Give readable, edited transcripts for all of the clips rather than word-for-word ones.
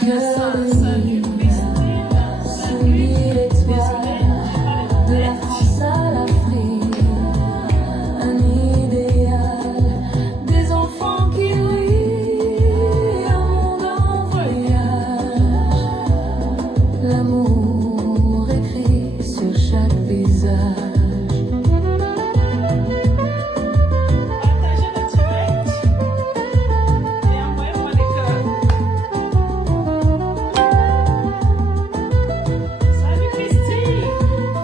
Vanessa, salut Christine, salut. Désolée, de la France à l'Afrique, un idéal, des enfants qui rient, un monde en voyage, l'amour écrit sur chaque visage. Partagez le direct et envoyez-moi des cœurs. Salut Christine.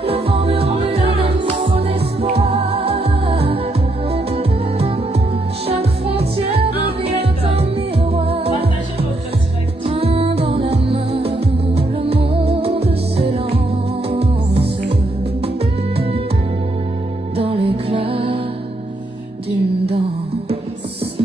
Le vent murmure d'amour, d'espoir, chaque frontière devient un miroir. Partagez votre direct. Main dans la main, le monde s'élance dans l'éclat d'une danse.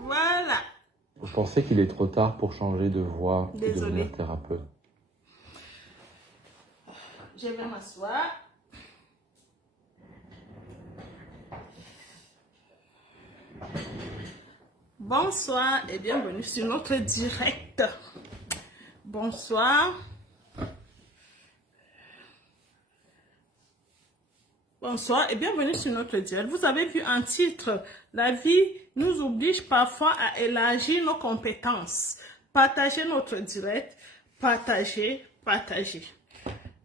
Voilà. Je pensais qu'il est trop tard pour changer de voix et Désolée. devenir thérapeute. Je vais m'asseoir. Bonsoir et bienvenue sur notre direct. Bonsoir. Bonsoir et bienvenue sur notre direct. Vous avez vu un titre, la vie nous oblige parfois à élargir nos compétences. Partagez notre direct, partagez, partagez.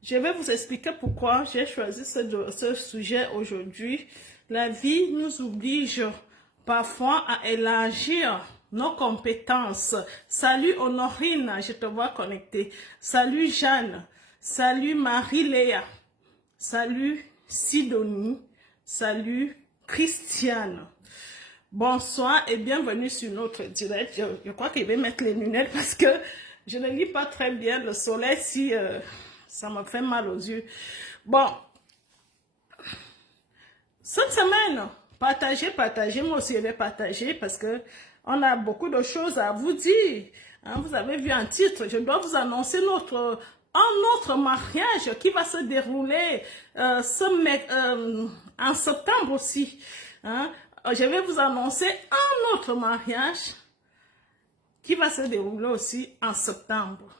Je vais vous expliquer pourquoi j'ai choisi ce sujet aujourd'hui. La vie nous oblige parfois à élargir nos compétences. Salut Honorine, je te vois connectée. Salut Jeanne. Salut Marie-Léa. Salut Sidonie. Salut Christiane. Bonsoir et bienvenue sur notre direct. Je crois que je vais mettre les lunettes parce que je ne lis pas très bien le soleil si ça me fait mal aux yeux. Bon, cette semaine, partagez, moi aussi je vais partager parce que on a beaucoup de choses à vous dire. Hein, vous avez vu un titre, je dois vous annoncer un autre mariage qui va se dérouler en septembre aussi. Hein. Je vais vous annoncer un autre mariage qui va se dérouler aussi en septembre.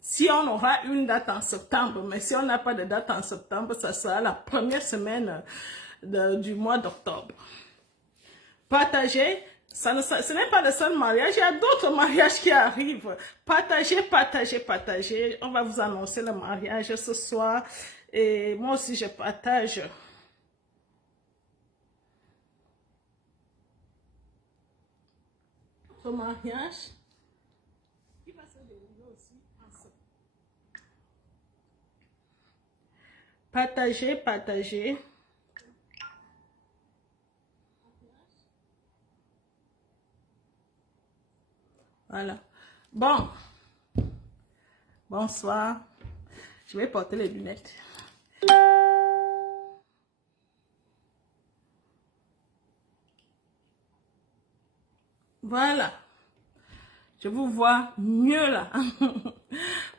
Si on aura une date en septembre, mais si on n'a pas de date en septembre, ça sera la première semaine du mois d'octobre. Partagez, ce n'est pas le seul mariage, il y a d'autres mariages qui arrivent. Partagez, partagez, partagez. On va vous annoncer le mariage ce soir. Et moi aussi, je partage. Ce mariage qui va se dérouler aussi en septembre. Partagez, partagez. Voilà. Bon. Bonsoir. Je vais porter les lunettes. Voilà. Je vous vois mieux là.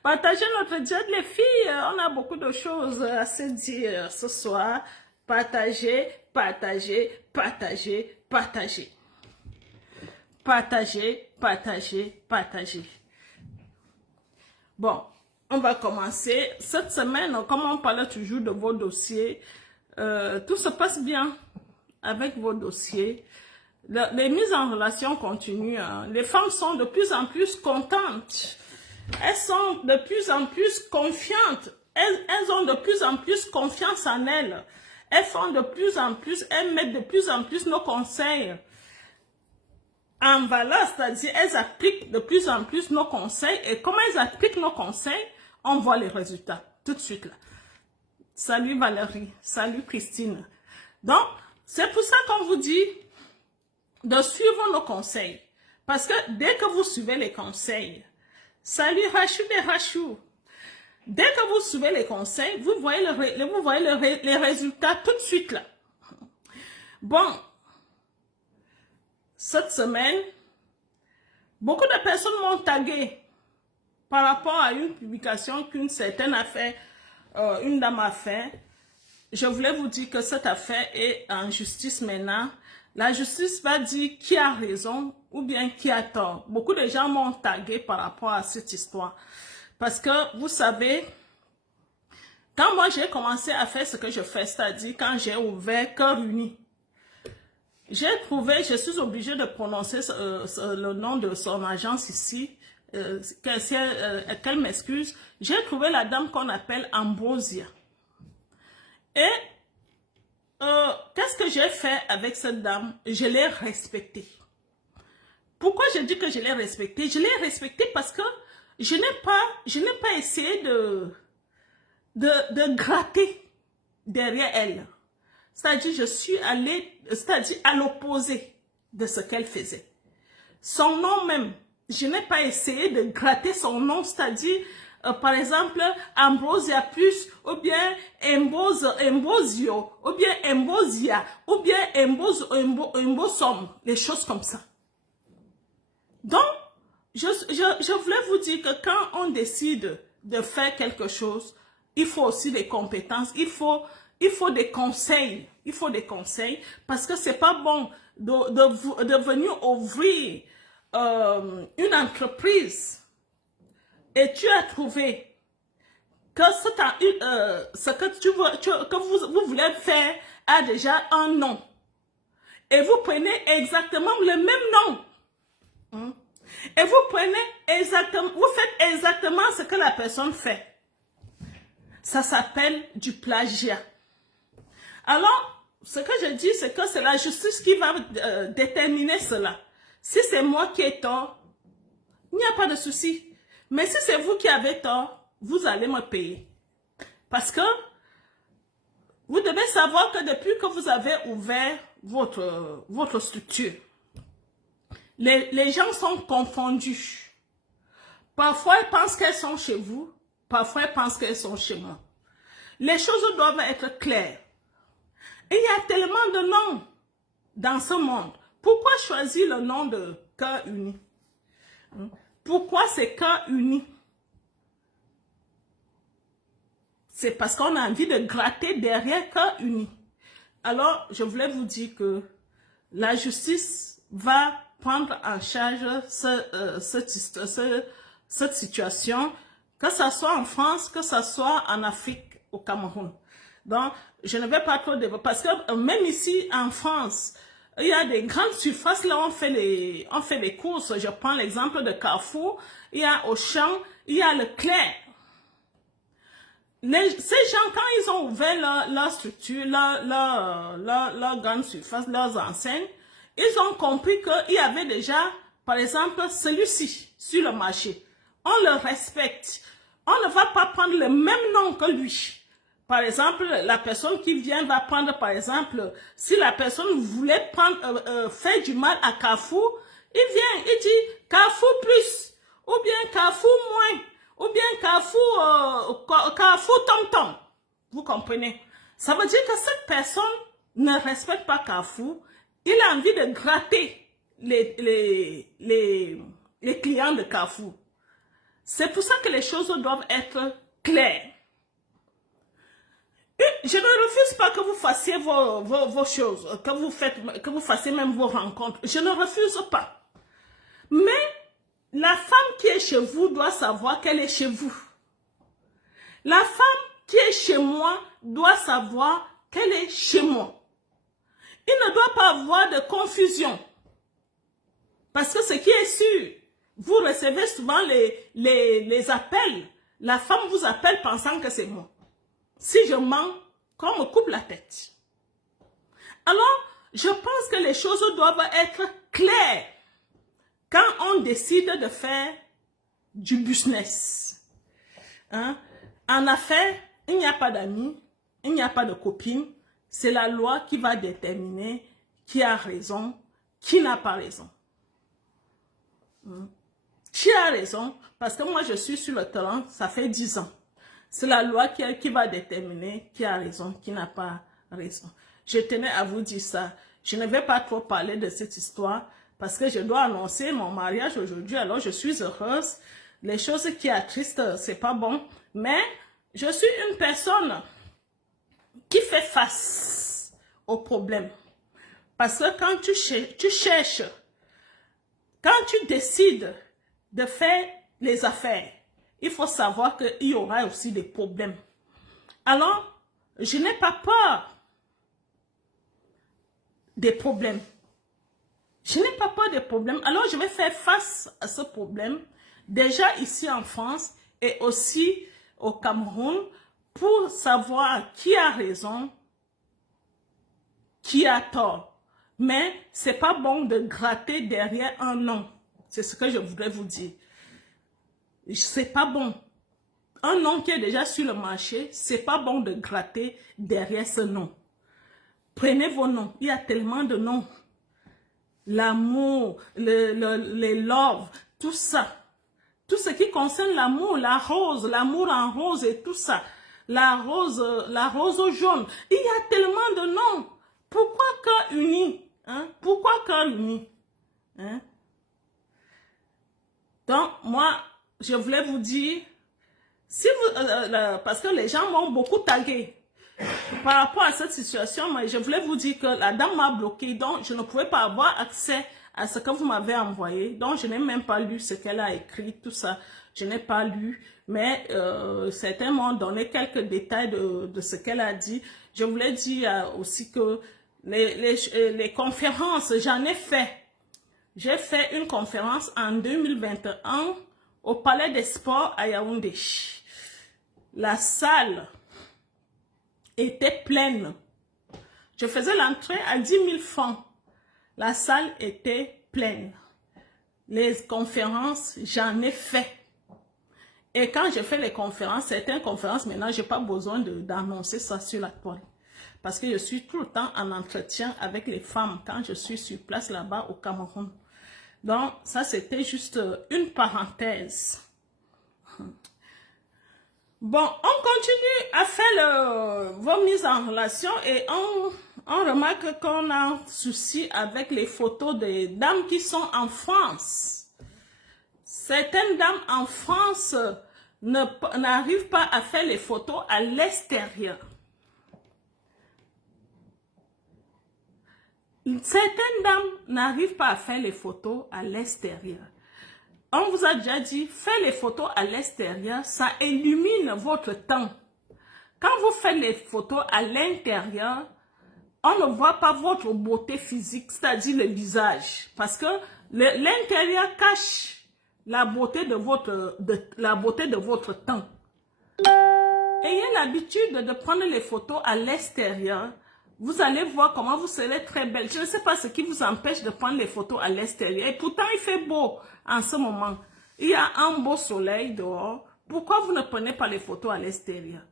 Partagez notre direct, les filles. On a beaucoup de choses à se dire ce soir. Partagez, partagez, partagez, partagez. Partagez, partagez, partagez. Bon, on va commencer. Cette semaine, comme on parlait toujours de vos dossiers, tout se passe bien avec vos dossiers. Les mises en relation continuent. Hein. Les femmes sont de plus en plus contentes. Elles sont de plus en plus confiantes. Elles ont de plus en plus confiance en elles. Elles font de plus en plus, elles mettent de plus en plus nos conseils en valeur, c'est-à-dire elles appliquent de plus en plus nos conseils. Et comme elles appliquent nos conseils, on voit les résultats tout de suite là. Salut Valérie, salut Christine. Donc, c'est pour ça qu'on vous dit de suivre nos conseils. Parce que dès que vous suivez les conseils, salut Rachou et Rachou, dès que vous suivez les conseils, vous voyez les résultats tout de suite là. Bon, cette semaine, beaucoup de personnes m'ont tagué par rapport à une publication qu'une certaine affaire, une dame a fait. Je voulais vous dire que cette affaire est en justice maintenant. La justice va dire qui a raison ou bien qui a tort. Beaucoup de gens m'ont tagué par rapport à cette histoire. Parce que, vous savez, quand moi j'ai commencé à faire ce que je fais, c'est-à-dire quand j'ai ouvert Cœur Uni, j'ai trouvé, je suis obligée de prononcer le nom de son agence ici, qu'elle m'excuse. J'ai trouvé la dame qu'on appelle Ambrosia. Et qu'est-ce que j'ai fait avec cette dame? Je l'ai respectée. Pourquoi je dis que je l'ai respectée? Je l'ai respectée parce que je n'ai pas essayé de gratter derrière elle. C'est-à-dire, je suis allée, c'est-à-dire à l'opposé de ce qu'elle faisait. Son nom même, je n'ai pas essayé de gratter son nom, c'est-à-dire, par exemple, Ambrosia Plus, ou bien Embosio, ou bien Embosia, ou bien Embosom, les choses comme ça. Donc, je voulais vous dire que quand on décide de faire quelque chose, il faut aussi des compétences, il faut des conseils. Il faut des conseils parce que c'est pas bon de venir ouvrir une entreprise et tu as trouvé que ce que vous voulez faire a déjà un nom. Et vous prenez exactement le même nom. Et vous prenez exactement, vous faites exactement ce que la personne fait. Ça s'appelle du plagiat. Alors, ce que je dis, c'est que c'est la justice qui va déterminer cela. Si c'est moi qui ai tort, il n'y a pas de souci. Mais si c'est vous qui avez tort, vous allez me payer. Parce que vous devez savoir que depuis que vous avez ouvert votre structure, les gens sont confondus. Parfois, ils pensent qu'elles sont chez vous. Parfois, ils pensent qu'elles sont chez moi. Les choses doivent être claires. Il y a tellement de noms dans ce monde. Pourquoi choisir le nom de Cœur Uni? Pourquoi c'est Cœur Uni? C'est parce qu'on a envie de gratter derrière Cœur Uni. Alors, je voulais vous dire que la justice va prendre en charge cette situation, que ce soit en France, que ce soit en Afrique, au Cameroun. Donc, je ne vais pas trop développer, parce que même ici en France, il y a des grandes surfaces, là on fait les courses. Je prends l'exemple de Carrefour, il y a Auchan, il y a Leclerc. Ces gens, quand ils ont ouvert leur structure, leur grande surface, leurs enseignes, ils ont compris qu'il y avait déjà, par exemple, celui-ci sur le marché. On le respecte. On ne va pas prendre le même nom que lui. Par exemple, la personne qui vient va prendre, par exemple, si la personne voulait faire du mal à Carrefour, il vient, il dit Carrefour plus, ou bien Carrefour moins, ou bien Carrefour Tom-Tom. Vous comprenez? Ça veut dire que cette personne ne respecte pas Carrefour. Il a envie de gratter les clients de Carrefour. C'est pour ça que les choses doivent être claires. Je ne refuse pas que vous fassiez vos choses, que vous fassiez même vos rencontres. Je ne refuse pas. Mais la femme qui est chez vous doit savoir qu'elle est chez vous. La femme qui est chez moi doit savoir qu'elle est chez moi. Il ne doit pas avoir de confusion. Parce que ce qui est sûr, vous recevez souvent les appels. La femme vous appelle pensant que c'est moi. Si je mens, qu'on me coupe la tête. Alors, je pense que les choses doivent être claires quand on décide de faire du business. Hein? En affaires, il n'y a pas d'amis, il n'y a pas de copines. C'est la loi qui va déterminer qui a raison, qui n'a pas raison. Qui a raison? Parce que moi, je suis sur le terrain, ça fait 10 ans. C'est la loi qui va déterminer qui a raison, qui n'a pas raison. Je tenais à vous dire ça. Je ne vais pas trop parler de cette histoire parce que je dois annoncer mon mariage aujourd'hui, alors je suis heureuse. Les choses qui attristent, c'est pas bon. Mais je suis une personne qui fait face aux problèmes. Parce que quand tu cherches, quand tu décides de faire les affaires, il faut savoir qu'il y aura aussi des problèmes. Alors, je n'ai pas peur des problèmes. Je n'ai pas peur des problèmes. Alors, je vais faire face à ce problème, déjà ici en France et aussi au Cameroun, pour savoir qui a raison, qui a tort. Mais c'est pas bon de gratter derrière un nom. C'est ce que je voudrais vous dire. C'est pas bon. Un nom qui est déjà sur le marché, c'est pas bon de gratter derrière ce nom. Prenez vos noms. Il y a tellement de noms. L'amour, les love, tout ça. Tout ce qui concerne l'amour, l'amour en rose et tout ça. La rose jaune. Il y a tellement de noms. Pourquoi cœur uni? Hein? Pourquoi cœur uni? Hein? Donc, moi, je voulais vous dire, si vous, parce que les gens m'ont beaucoup tagué par rapport à cette situation, mais je voulais vous dire que la dame m'a bloqué, donc je ne pouvais pas avoir accès à ce que vous m'avez envoyé. Donc, je n'ai même pas lu ce qu'elle a écrit, tout ça. Je n'ai pas lu, mais certains m'ont donné quelques détails de ce qu'elle a dit. Je voulais dire aussi que les conférences, j'en ai fait. J'ai fait une conférence en 2021 au Palais des Sports à Yaoundé. La salle était pleine. Je faisais l'entrée à 10 000 francs. La salle était pleine. Les conférences, j'en ai fait. Et quand je fais les conférences, certaines conférences, maintenant, je n'ai pas besoin d'annoncer ça sur la toile. Parce que je suis tout le temps en entretien avec les femmes quand je suis sur place là-bas au Cameroun. Donc, ça, c'était juste une parenthèse. Bon, on continue à faire vos mises en relation et on remarque qu'on a un souci avec les photos des dames qui sont en France. Certaines dames en France n'arrivent pas à faire les photos à l'extérieur. Certaines dames n'arrivent pas à faire les photos à l'extérieur. On vous a déjà dit, faire les photos à l'extérieur, ça illumine votre temps. Quand vous faites les photos à l'intérieur, on ne voit pas votre beauté physique, c'est-à-dire le visage. Parce que l'intérieur cache la beauté de votre temps. Ayez l'habitude de prendre les photos à l'extérieur. Vous allez voir comment vous serez très belle. Je ne sais pas ce qui vous empêche de prendre les photos à l'extérieur. Et pourtant, il fait beau en ce moment. Il y a un beau soleil dehors. Pourquoi vous ne prenez pas les photos à l'extérieur?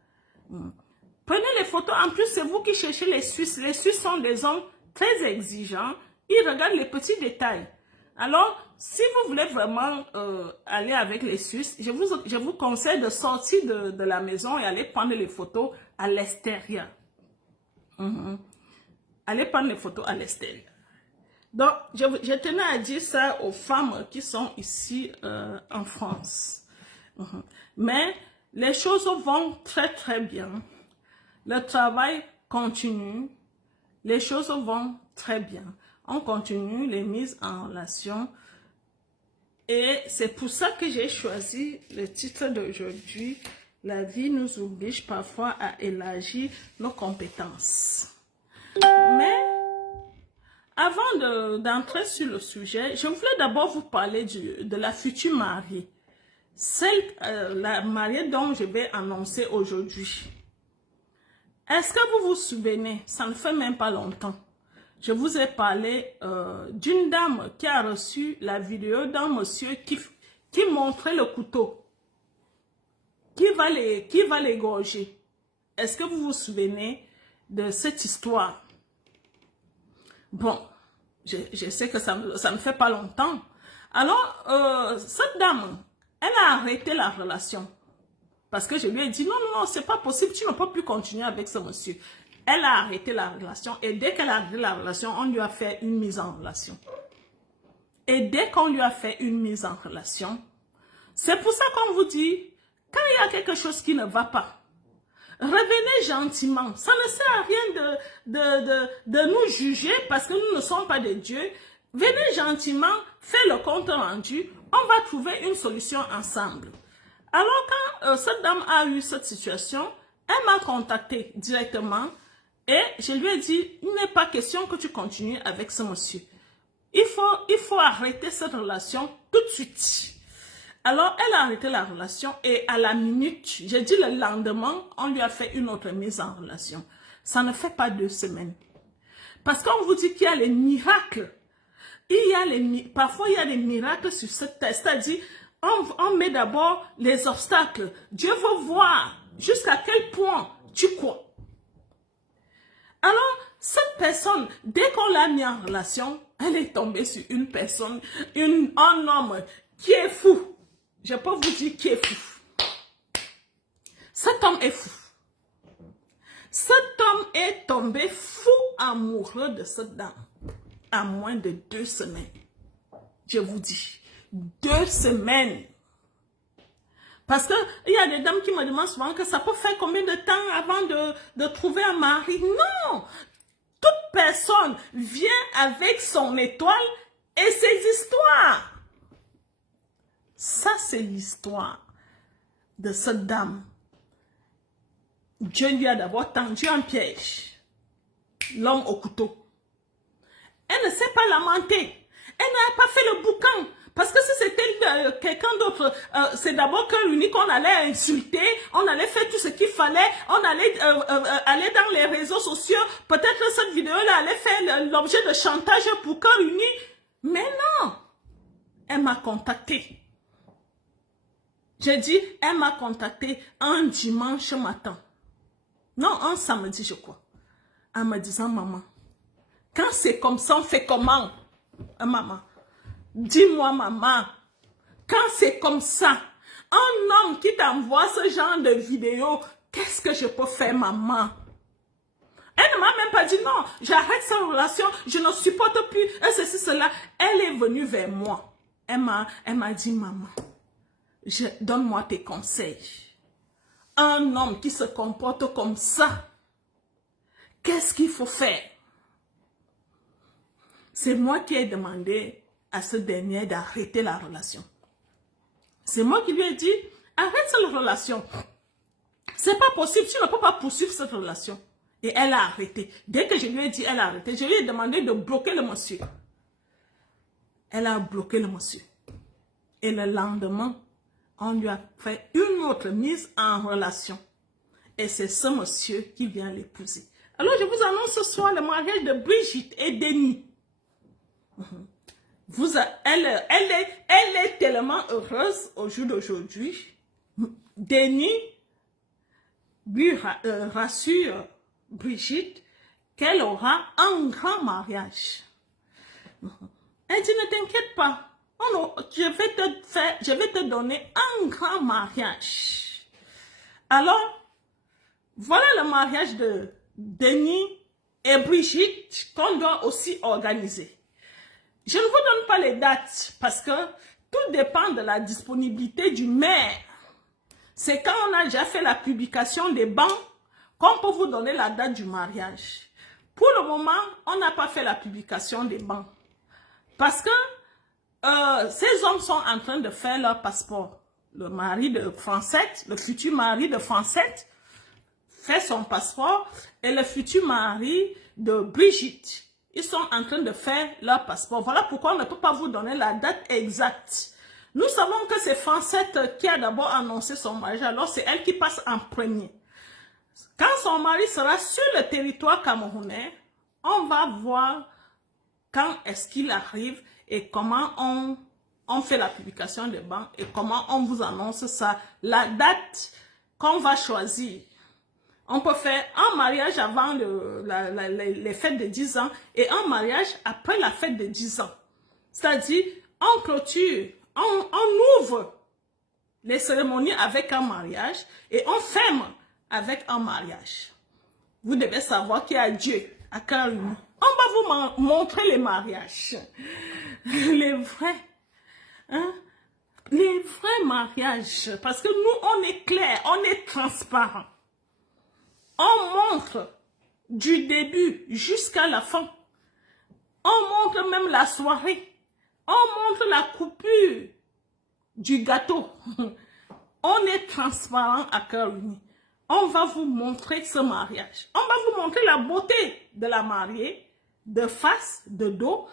Prenez les photos. En plus, c'est vous qui cherchez les Suisses. Les Suisses sont des hommes très exigeants. Ils regardent les petits détails. Alors, si vous voulez vraiment aller avec les Suisses, je vous conseille de sortir de la maison et aller prendre les photos à l'extérieur. Allez prendre les photos à l'extérieur. Donc, je tenais à dire ça aux femmes qui sont ici en France. Mais les choses vont très très bien. Le travail continue. Les choses vont très bien. On continue les mises en relation. Et c'est pour ça que j'ai choisi le titre d'aujourd'hui. La vie nous oblige parfois à élargir nos compétences. Mais avant d'entrer sur le sujet, je voulais d'abord vous parler de la future mariée. La mariée dont je vais annoncer aujourd'hui. Est-ce que vous vous souvenez, ça ne fait même pas longtemps, je vous ai parlé d'une dame qui a reçu la vidéo d'un monsieur qui montrait le couteau. Qui va l'égorger? Est-ce que vous vous souvenez de cette histoire? Bon, je sais que ça ne fait pas longtemps. Alors, cette dame, elle a arrêté la relation. Parce que je lui ai dit, non, c'est pas possible, tu ne peux plus continuer avec ce monsieur. Elle a arrêté la relation et dès qu'elle a arrêté la relation, on lui a fait une mise en relation. Et dès qu'on lui a fait une mise en relation, c'est pour ça qu'on vous dit, quand il y a quelque chose qui ne va pas, revenez gentiment. Ça ne sert à rien de nous juger parce que nous ne sommes pas des dieux. Venez gentiment, faites le compte rendu, on va trouver une solution ensemble. Alors quand cette dame a eu cette situation, elle m'a contacté directement et je lui ai dit, il n'est pas question que tu continues avec ce monsieur. Il faut arrêter cette relation tout de suite. Alors, elle a arrêté la relation et à la minute, j'ai dit le lendemain, on lui a fait une autre mise en relation. Ça ne fait pas 2 semaines. Parce qu'on vous dit qu'il y a les miracles. Parfois, il y a des miracles sur cette terre. C'est-à-dire, on met d'abord les obstacles. Dieu veut voir jusqu'à quel point tu crois. Alors, cette personne, dès qu'on l'a mis en relation, elle est tombée sur une personne, un homme qui est fou. Je peux vous dire qui est fou. Cet homme est fou. Cet homme est tombé fou amoureux de cette dame. À moins de 2 semaines. Je vous dis, 2 semaines. Parce qu'il y a des dames qui me demandent souvent que ça peut faire combien de temps avant de trouver un mari. Non! Toute personne vient avec son étoile et ses histoires. Ça, c'est l'histoire de cette dame. Dieu lui a d'abord tendu un piège. L'homme au couteau. Elle ne s'est pas lamentée. Elle n'a pas fait le boucan. Parce que si c'était quelqu'un d'autre, c'est d'abord que l'unique qu'on allait insulter, on allait faire tout ce qu'il fallait, on allait aller dans les réseaux sociaux. Peut-être que cette vidéo-là allait faire l'objet de chantage pour que l'unique. Mais non. Elle m'a contacté. J'ai dit, elle m'a contacté un dimanche matin. Non, un samedi, je crois. En me disant, maman, quand c'est comme ça, on fait comment? Maman, dis-moi, maman, quand c'est comme ça, un homme qui t'envoie ce genre de vidéo, qu'est-ce que je peux faire, maman? Elle ne m'a même pas dit, non, j'arrête cette relation, je ne supporte plus, et ceci, cela. Elle est venue vers moi. Elle m'a dit, maman, donne-moi tes conseils. Un homme qui se comporte comme ça, qu'est-ce qu'il faut faire? C'est moi qui ai demandé à ce dernier d'arrêter la relation. C'est moi qui lui ai dit, arrête cette relation. C'est pas possible, tu ne peux pas poursuivre cette relation. Et elle a arrêté. Dès que je lui ai dit, elle a arrêté, je lui ai demandé de bloquer le monsieur. Elle a bloqué le monsieur. Et le lendemain, on lui a fait une autre mise en relation. Et c'est ce monsieur qui vient l'épouser. Alors, je vous annonce ce soir le mariage de Brigitte et Denis. Elle est tellement heureuse au jour d'aujourd'hui. Denis lui rassure Brigitte qu'elle aura un grand mariage. Elle dit, ne t'inquiète pas. Je vais te donner un grand mariage. Alors, voilà le mariage de Denis et Brigitte qu'on doit aussi organiser. Je ne vous donne pas les dates parce que tout dépend de la disponibilité du maire. C'est quand on a déjà fait la publication des bancs qu'on peut vous donner la date du mariage. Pour le moment, on n'a pas fait la publication des bancs. Parce que ces hommes sont en train de faire leur passeport. Le mari de Francette, le futur mari de Francette, fait son passeport et le futur mari de Brigitte, ils sont en train de faire leur passeport. Voilà pourquoi on ne peut pas vous donner la date exacte. Nous savons que c'est Francette qui a d'abord annoncé son mariage, alors c'est elle qui passe en premier. Quand son mari sera sur le territoire camerounais, on va voir quand est-ce qu'il arrive et comment on fait la publication des bancs et comment on vous annonce ça. La date qu'on va choisir. On peut faire un mariage avant les fêtes de 10 ans et un mariage après la fête de 10 ans. C'est-à-dire, on clôture, on ouvre les cérémonies avec un mariage et on ferme avec un mariage. Vous devez savoir qu'il y a Dieu à cœur humain. On va vous montrer les mariages. Les vrais. Hein? Les vrais mariages. Parce que nous, on est clair, on est transparent. On montre du début jusqu'à la fin. On montre même la soirée. On montre la coupure du gâteau. On est transparent à cœur uni. On va vous montrer ce mariage. On va vous montrer la beauté de la mariée, de face, de dos.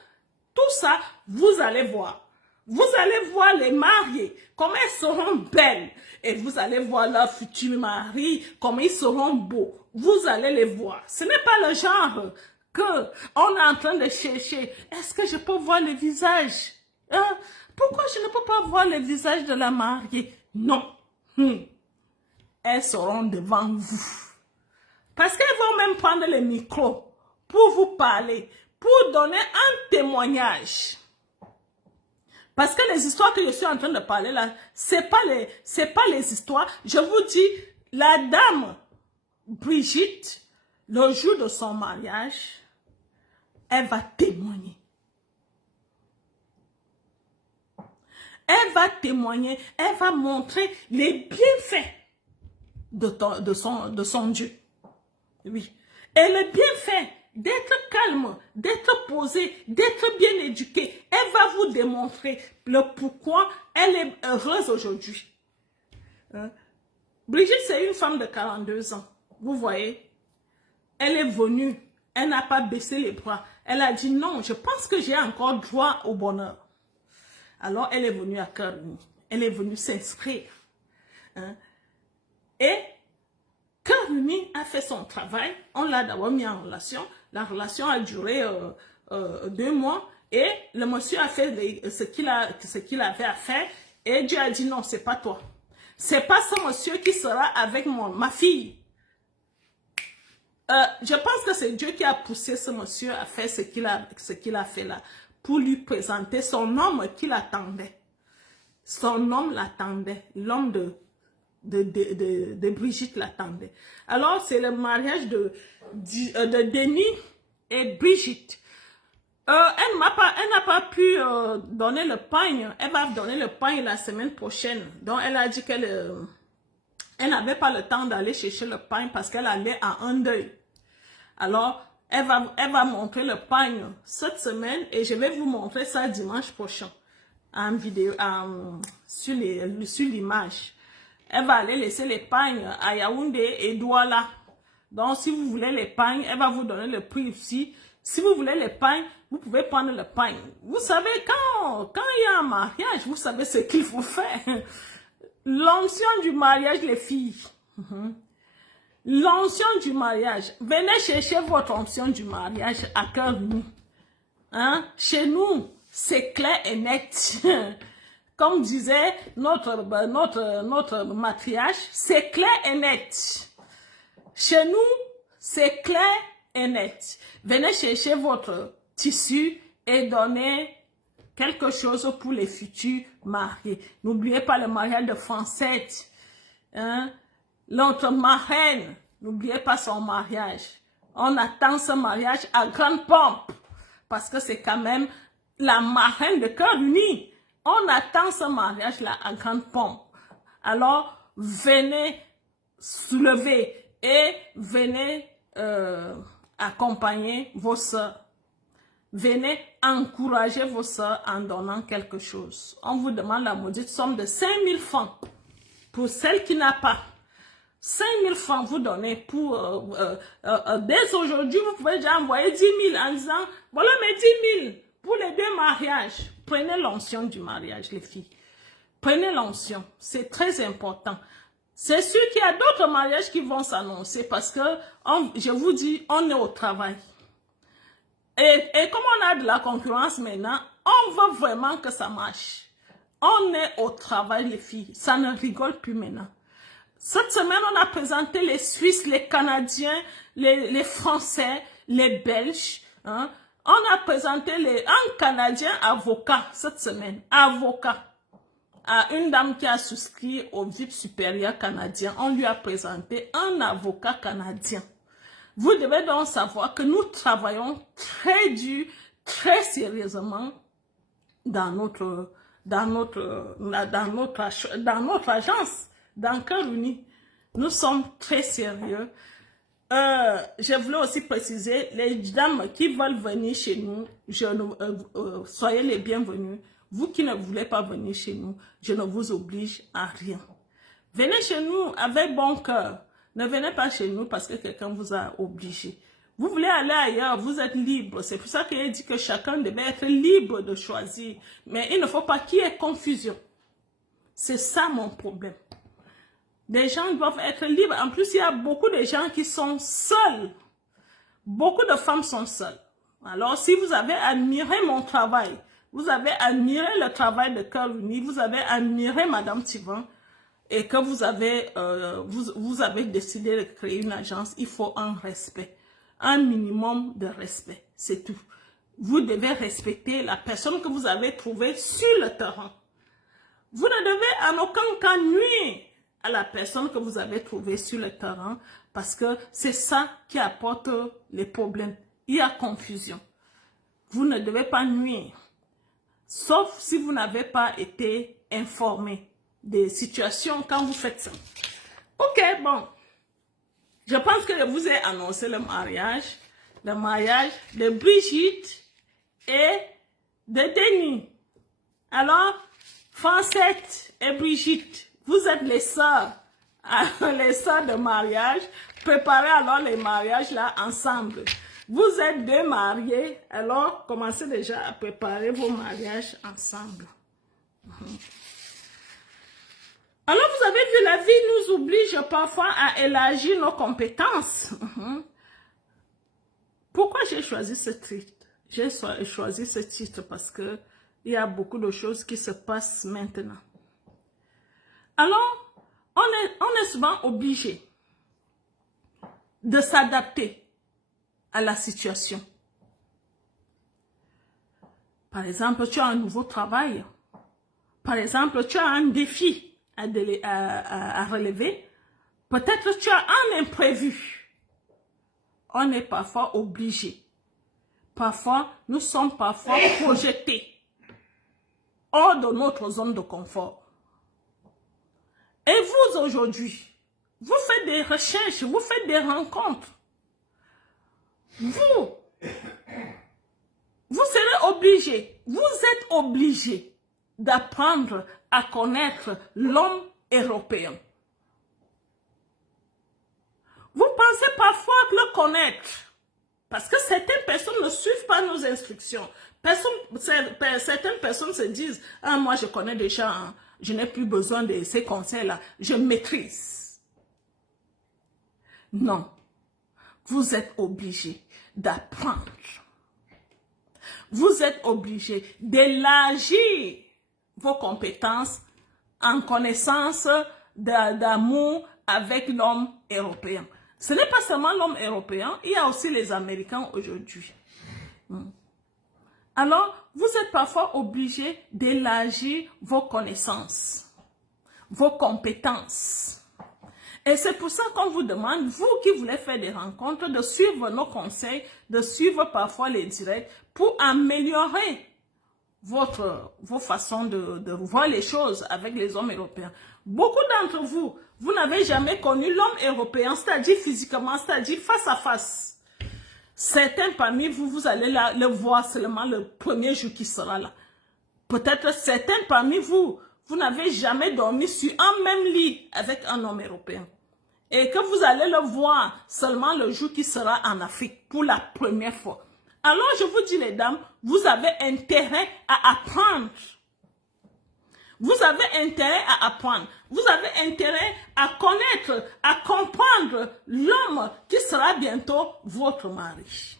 Tout ça, vous allez voir. Vous allez voir les mariés, comment elles seront belles. Et vous allez voir leur futur mari, comment ils seront beaux. Vous allez les voir. Ce n'est pas le genre qu'on est en train de chercher. Est-ce que je peux voir le visage? Hein? Pourquoi je ne peux pas voir le visage de la mariée? Non. Elles seront devant vous. Parce qu'elles vont même prendre le micro pour vous parler, pour donner un témoignage. Parce que les histoires que je suis en train de parler là, c'est pas les histoires. Je vous dis, la dame Brigitte, le jour de son mariage, elle va témoigner. Elle va témoigner, elle va montrer les bienfaits de son Dieu. Oui. Et le bienfait d'être calme, d'être posée, d'être bien éduquée, elle va vous démontrer le pourquoi elle est heureuse aujourd'hui. Brigitte, c'est une femme de 42 ans. Vous voyez, elle est venue, elle n'a pas baissé les bras. Elle a dit non, je pense que j'ai encore droit au bonheur. Alors, elle est venue à cœur uni. Elle est venue s'inscrire. Et Cœur Uni a fait son travail. On l'a d'abord mis en relation. La relation a duré 2 mois. Et le monsieur a fait ce qu'il avait à faire. Et Dieu a dit non, c'est pas toi. C'est pas ce monsieur qui sera avec ma fille. Je pense que c'est Dieu qui a poussé ce monsieur à faire ce qu'il a fait là. Pour lui présenter son homme qui l'attendait. Son homme l'attendait. L'homme de Brigitte l'attendait. Alors, c'est le mariage de Denis et Brigitte. Elle n'a pas pu donner le pain. Elle va donner le pain la semaine prochaine. Donc, elle a dit qu'elle n'avait pas le temps d'aller chercher le pain parce qu'elle allait à un deuil. Alors, elle va montrer le pain cette semaine et je vais vous montrer ça dimanche prochain en vidéo, sur l'image. Elle va aller laisser les pagnes à Yaoundé et Douala. Donc, si vous voulez les pagnes, elle va vous donner le prix aussi. Si vous voulez les pagnes, vous pouvez prendre le pagne. Vous savez, quand il y a un mariage, vous savez ce qu'il faut faire. L'onction du mariage, les filles. L'onction du mariage. Venez chercher votre onction du mariage à cœur uni. Hein? Chez nous, c'est clair et net. Comme disait notre matriarche, c'est clair et net. Chez nous, c'est clair et net. Venez chercher votre tissu et donnez quelque chose pour les futurs mariés. N'oubliez pas le mariage de Francette. Hein? Notre marraine, n'oubliez pas son mariage. On attend ce mariage à grande pompe. Parce que c'est quand même la marraine de Cœur Uni. On attend ce mariage-là à grande pompe. Alors, venez soulever et venez accompagner vos soeurs. Venez encourager vos soeurs en donnant quelque chose. On vous demande la maudite somme de 5000 francs. Pour celle qui n'a pas, 5000 francs vous donnez pour... dès aujourd'hui, vous pouvez déjà envoyer 10 000 en disant, voilà mes 10 000 pour les 2 mariages. Prenez l'onction du mariage, les filles. Prenez l'onction. C'est très important. C'est sûr qu'il y a d'autres mariages qui vont s'annoncer parce que, je vous dis, on est au travail. Et comme on a de la concurrence maintenant, on veut vraiment que ça marche. On est au travail, les filles. Ça ne rigole plus maintenant. Cette semaine, on a présenté les Suisses, les Canadiens, les Français, les Belges. Hein. On a présenté un Canadien avocat cette semaine. Avocat. À une dame qui a souscrit au VIP supérieur canadien. On lui a présenté un avocat canadien. Vous devez donc savoir que nous travaillons très dur, très sérieusement dans notre agence, dans Cœur Uni. Nous sommes très sérieux. Je voulais aussi préciser, les dames qui veulent venir chez nous, soyez les bienvenus. Vous qui ne voulez pas venir chez nous, je ne vous oblige à rien. Venez chez nous avec bon cœur. Ne venez pas chez nous parce que quelqu'un vous a obligé. Vous voulez aller ailleurs, vous êtes libre. C'est pour ça qu'il a dit que chacun devait être libre de choisir. Mais il ne faut pas qu'il y ait confusion. C'est ça mon problème. Les gens doivent être libres. En plus, il y a beaucoup de gens qui sont seuls. Beaucoup de femmes sont seules. Alors, si vous avez admiré mon travail, vous avez admiré le travail de Cœur Uni, vous avez admiré Madame Thivan, et que vous avez décidé de créer une agence, il faut un respect. Un minimum de respect, c'est tout. Vous devez respecter la personne que vous avez trouvée sur le terrain. Vous ne devez en aucun cas nuire à la personne que vous avez trouvée sur le terrain parce que c'est ça qui apporte les problèmes. Il y a confusion. Vous ne devez pas nuire, sauf si vous n'avez pas été informé des situations quand vous faites ça. Ok, bon. Je pense que je vous ai annoncé le mariage de Brigitte et de Denis. Alors, Francette et Brigitte, vous êtes les sœurs de mariage. Préparez alors les mariages là ensemble. Vous êtes deux mariés, alors commencez déjà à préparer vos mariages ensemble. Alors, vous avez vu, la vie nous oblige parfois à élargir nos compétences. Pourquoi j'ai choisi ce titre? J'ai choisi ce titre parce que il y a beaucoup de choses qui se passent maintenant. Alors, on est souvent obligé de s'adapter à la situation. Par exemple, tu as un nouveau travail. Par exemple, tu as un défi à relever. Peut-être tu as un imprévu. On est parfois obligé. Parfois, nous sommes parfois projetés hors de notre zone de confort. Et vous, aujourd'hui, vous faites des recherches, vous faites des rencontres. Vous serez obligé, vous êtes obligé d'apprendre à connaître l'homme européen. Vous pensez parfois le connaître, parce que certaines personnes ne suivent pas nos instructions. Certaines personnes se disent, ah, moi je connais déjà, hein, je n'ai plus besoin de ces conseils-là, je maîtrise. Non, vous êtes obligé d'apprendre. Vous êtes obligé d'élargir vos compétences en connaissance d'amour avec l'homme européen. Ce n'est pas seulement l'homme européen, il y a aussi les Américains aujourd'hui. Alors, vous êtes parfois obligé d'élargir vos connaissances, vos compétences. Et c'est pour ça qu'on vous demande, vous qui voulez faire des rencontres, de suivre nos conseils, de suivre parfois les directs pour améliorer vos façons de voir les choses avec les hommes européens. Beaucoup d'entre vous, vous n'avez jamais connu l'homme européen, c'est-à-dire physiquement, c'est-à-dire face à face. Certains parmi vous, vous allez le voir seulement le premier jour qui sera là. Peut-être certains parmi vous, vous n'avez jamais dormi sur un même lit avec un homme européen. Et que vous allez le voir seulement le jour qui sera en Afrique pour la première fois. Alors je vous dis les dames, vous avez intérêt à apprendre. Vous avez intérêt à apprendre. Vous avez intérêt à connaître, à comprendre l'homme qui sera bientôt votre mari.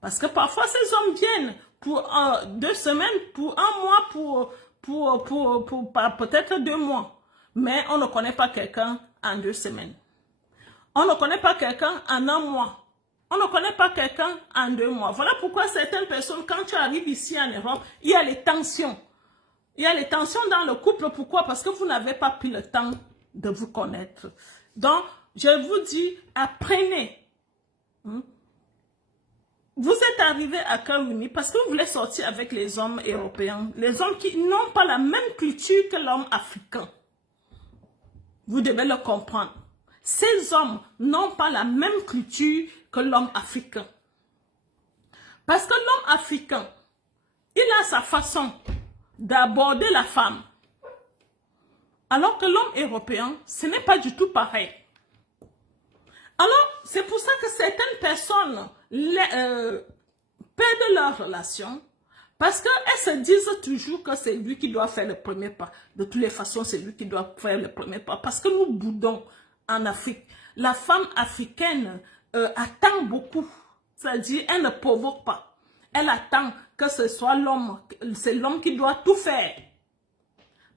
Parce que parfois ces hommes viennent pour 2 semaines, pour 1 mois, pour peut-être 2 mois. Mais on ne connaît pas quelqu'un en 2 semaines. On ne connaît pas quelqu'un en 1 mois. On ne connaît pas quelqu'un en 2 mois. Voilà pourquoi certaines personnes, quand tu arrives ici en Europe, il y a les tensions. Il y a les tensions dans le couple. Pourquoi? Parce que vous n'avez pas pris le temps de vous connaître. Donc, je vous dis, apprenez Vous êtes arrivé à cœur uni parce que vous voulez sortir avec les hommes européens, les hommes qui n'ont pas la même culture que l'homme africain. Vous devez le comprendre. Ces hommes n'ont pas la même culture que l'homme africain. Parce que l'homme africain, il a sa façon d'aborder la femme. Alors que l'homme européen, ce n'est pas du tout pareil. Alors, c'est pour ça que certaines personnes perdent leur relation parce qu'elles se disent toujours que c'est lui qui doit faire le premier pas. De toutes les façons, c'est lui qui doit faire le premier pas. Parce que nous boudons en Afrique. La femme africaine attend beaucoup. C'est-à-dire, elle ne provoque pas. Elle attend que ce soit l'homme. C'est l'homme qui doit tout faire.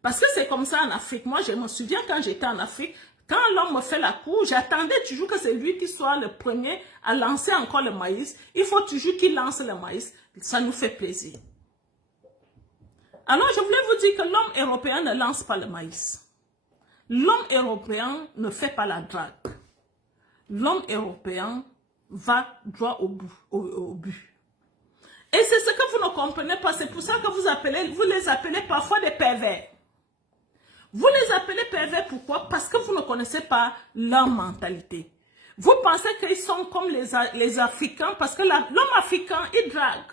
Parce que c'est comme ça en Afrique. Moi, je me souviens quand j'étais en Afrique, quand l'homme me fait la cour, j'attendais toujours que c'est lui qui soit le premier à lancer encore le maïs. Il faut toujours qu'il lance le maïs. Ça nous fait plaisir. Alors, je voulais vous dire que l'homme européen ne lance pas le maïs. L'homme européen ne fait pas la drague. L'homme européen va droit au but. Et c'est ce que vous ne comprenez pas. C'est pour ça que vous les appelez parfois des pervers. Vous les appelez pervers, pourquoi? Parce que vous ne connaissez pas leur mentalité. Vous pensez qu'ils sont comme les Africains, parce que l'homme africain, il drague.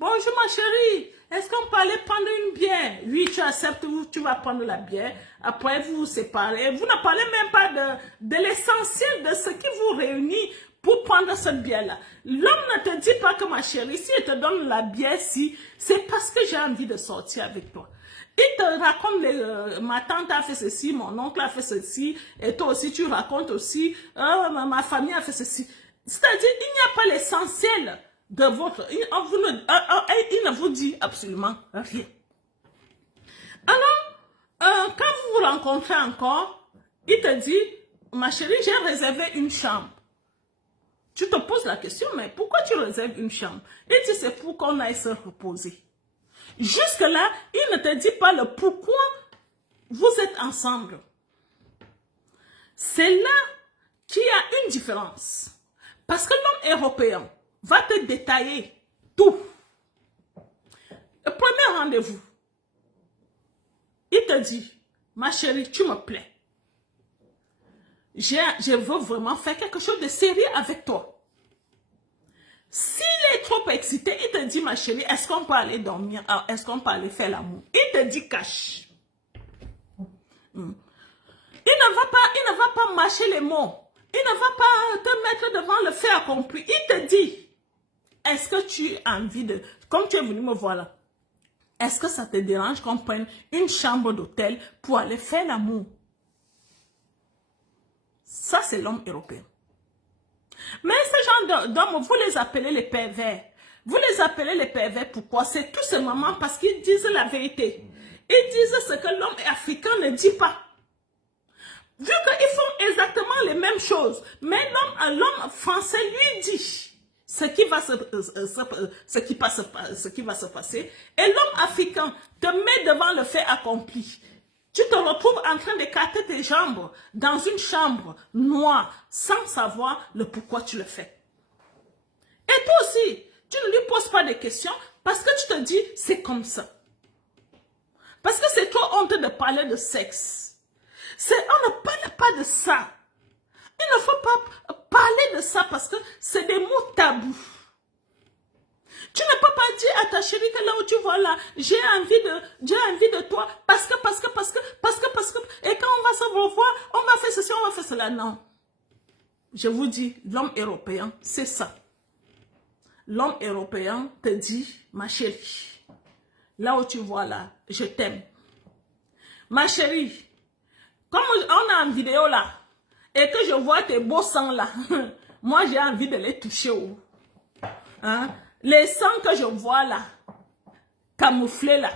Bonjour ma chérie, est-ce qu'on peut aller prendre une bière? Oui, tu acceptes, tu vas prendre la bière. Après, vous vous séparez. Vous ne parlez même pas de l'essentiel de ce qui vous réunit pour prendre cette bière-là. L'homme ne te dit pas que ma chérie, si elle te donne la bière, c'est parce que j'ai envie de sortir avec toi. Il te raconte, ma tante a fait ceci, mon oncle a fait ceci, et toi aussi tu racontes aussi, ma famille a fait ceci. C'est-à-dire, il n'y a pas l'essentiel de votre... Il ne vous dit absolument rien. Alors, quand vous vous rencontrez encore, il te dit, ma chérie, j'ai réservé une chambre. Tu te poses la question, mais pourquoi tu réserves une chambre? Il dit, c'est pour qu'on aille se reposer. Jusque-là, il ne te dit pas le pourquoi vous êtes ensemble. C'est là qu'il y a une différence. Parce que l'homme européen va te détailler tout. Le premier rendez-vous, il te dit, ma chérie, tu me plais. Je veux vraiment faire quelque chose de sérieux avec toi. S'il est trop excité, il te dit, ma chérie, est-ce qu'on peut aller dormir? Est-ce qu'on peut aller faire l'amour? Il te dit cache. Il ne va pas mâcher les mots. Il ne va pas te mettre devant le fait accompli. Il te dit, est-ce que tu as envie de... Comme tu es venu me voir là, est-ce que ça te dérange qu'on prenne une chambre d'hôtel pour aller faire l'amour? Ça, c'est l'homme européen. Mais ce genre d'hommes, vous les appelez les pervers. Vous les appelez les pervers, pourquoi? C'est tout simplement parce qu'ils disent la vérité. Ils disent ce que l'homme africain ne dit pas. Vu qu'ils font exactement les mêmes choses, mais l'homme français lui dit ce qui va se passer, et l'homme africain te met devant le fait accompli. Tu te retrouves en train d'écarter tes jambes dans une chambre noire sans savoir le pourquoi tu le fais. Et toi aussi, tu ne lui poses pas de questions parce que tu te dis c'est comme ça. Parce que c'est trop honte de parler de sexe. On ne parle pas de ça. Il ne faut pas parler de ça parce que c'est des mots tabous. Tu ne peux pas dire à ta chérie que là où tu vois là, j'ai envie de toi parce que, et quand on va se revoir, on va faire ceci, on va faire cela. Non. Je vous dis, l'homme européen, c'est ça. L'homme européen te dit, ma chérie, là où tu vois là, je t'aime. Ma chérie, comme on a en vidéo là, et que je vois tes beaux sangs là, moi j'ai envie de les toucher. Hein? Les sangs que je vois là, camouflés là,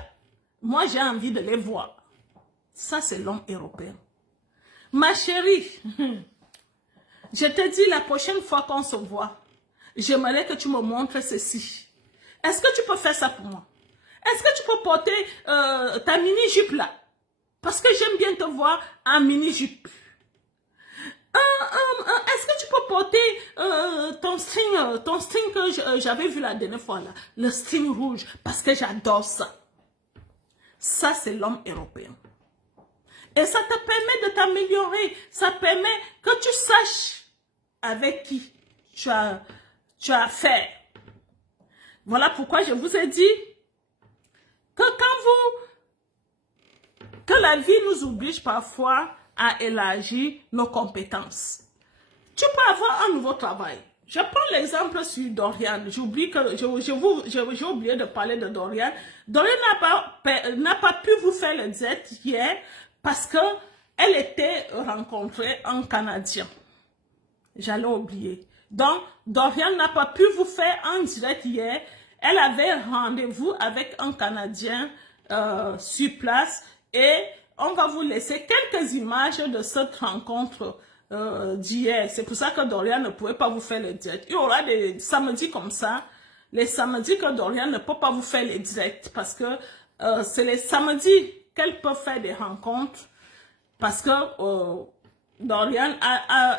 moi j'ai envie de les voir. Ça c'est l'homme européen. Ma chérie, je te dis la prochaine fois qu'on se voit, j'aimerais que tu me montres ceci. Est-ce que tu peux faire ça pour moi? Est-ce que tu peux porter ta mini-jupe là? Parce que j'aime bien te voir en mini-jupe. Est-ce que tu peux porter ton string que j'avais vu la dernière fois là, le string rouge, parce que j'adore ça. Ça, c'est l'homme européen. Et ça te permet de t'améliorer. Ça permet que tu saches avec qui tu as affaire. Voilà pourquoi je vous ai dit que que la vie nous oblige parfois à élargir nos compétences. Tu peux avoir un nouveau travail. Je prends l'exemple sur Dorian. J'oublie que j'ai oublié de parler de Dorian. Dorian n'a pas pu vous faire le direct hier parce que elle était rencontrée en Canadien. J'allais oublier. Donc, Dorian n'a pas pu vous faire un direct hier. Elle avait rendez-vous avec un Canadien sur place et on va vous laisser quelques images de cette rencontre d'hier. C'est pour ça que Dorian ne pouvait pas vous faire le direct. Il y aura des samedis comme ça. Les samedis que Dorian ne peut pas vous faire les directs parce que c'est les samedis qu'elle peut faire des rencontres parce que Dorian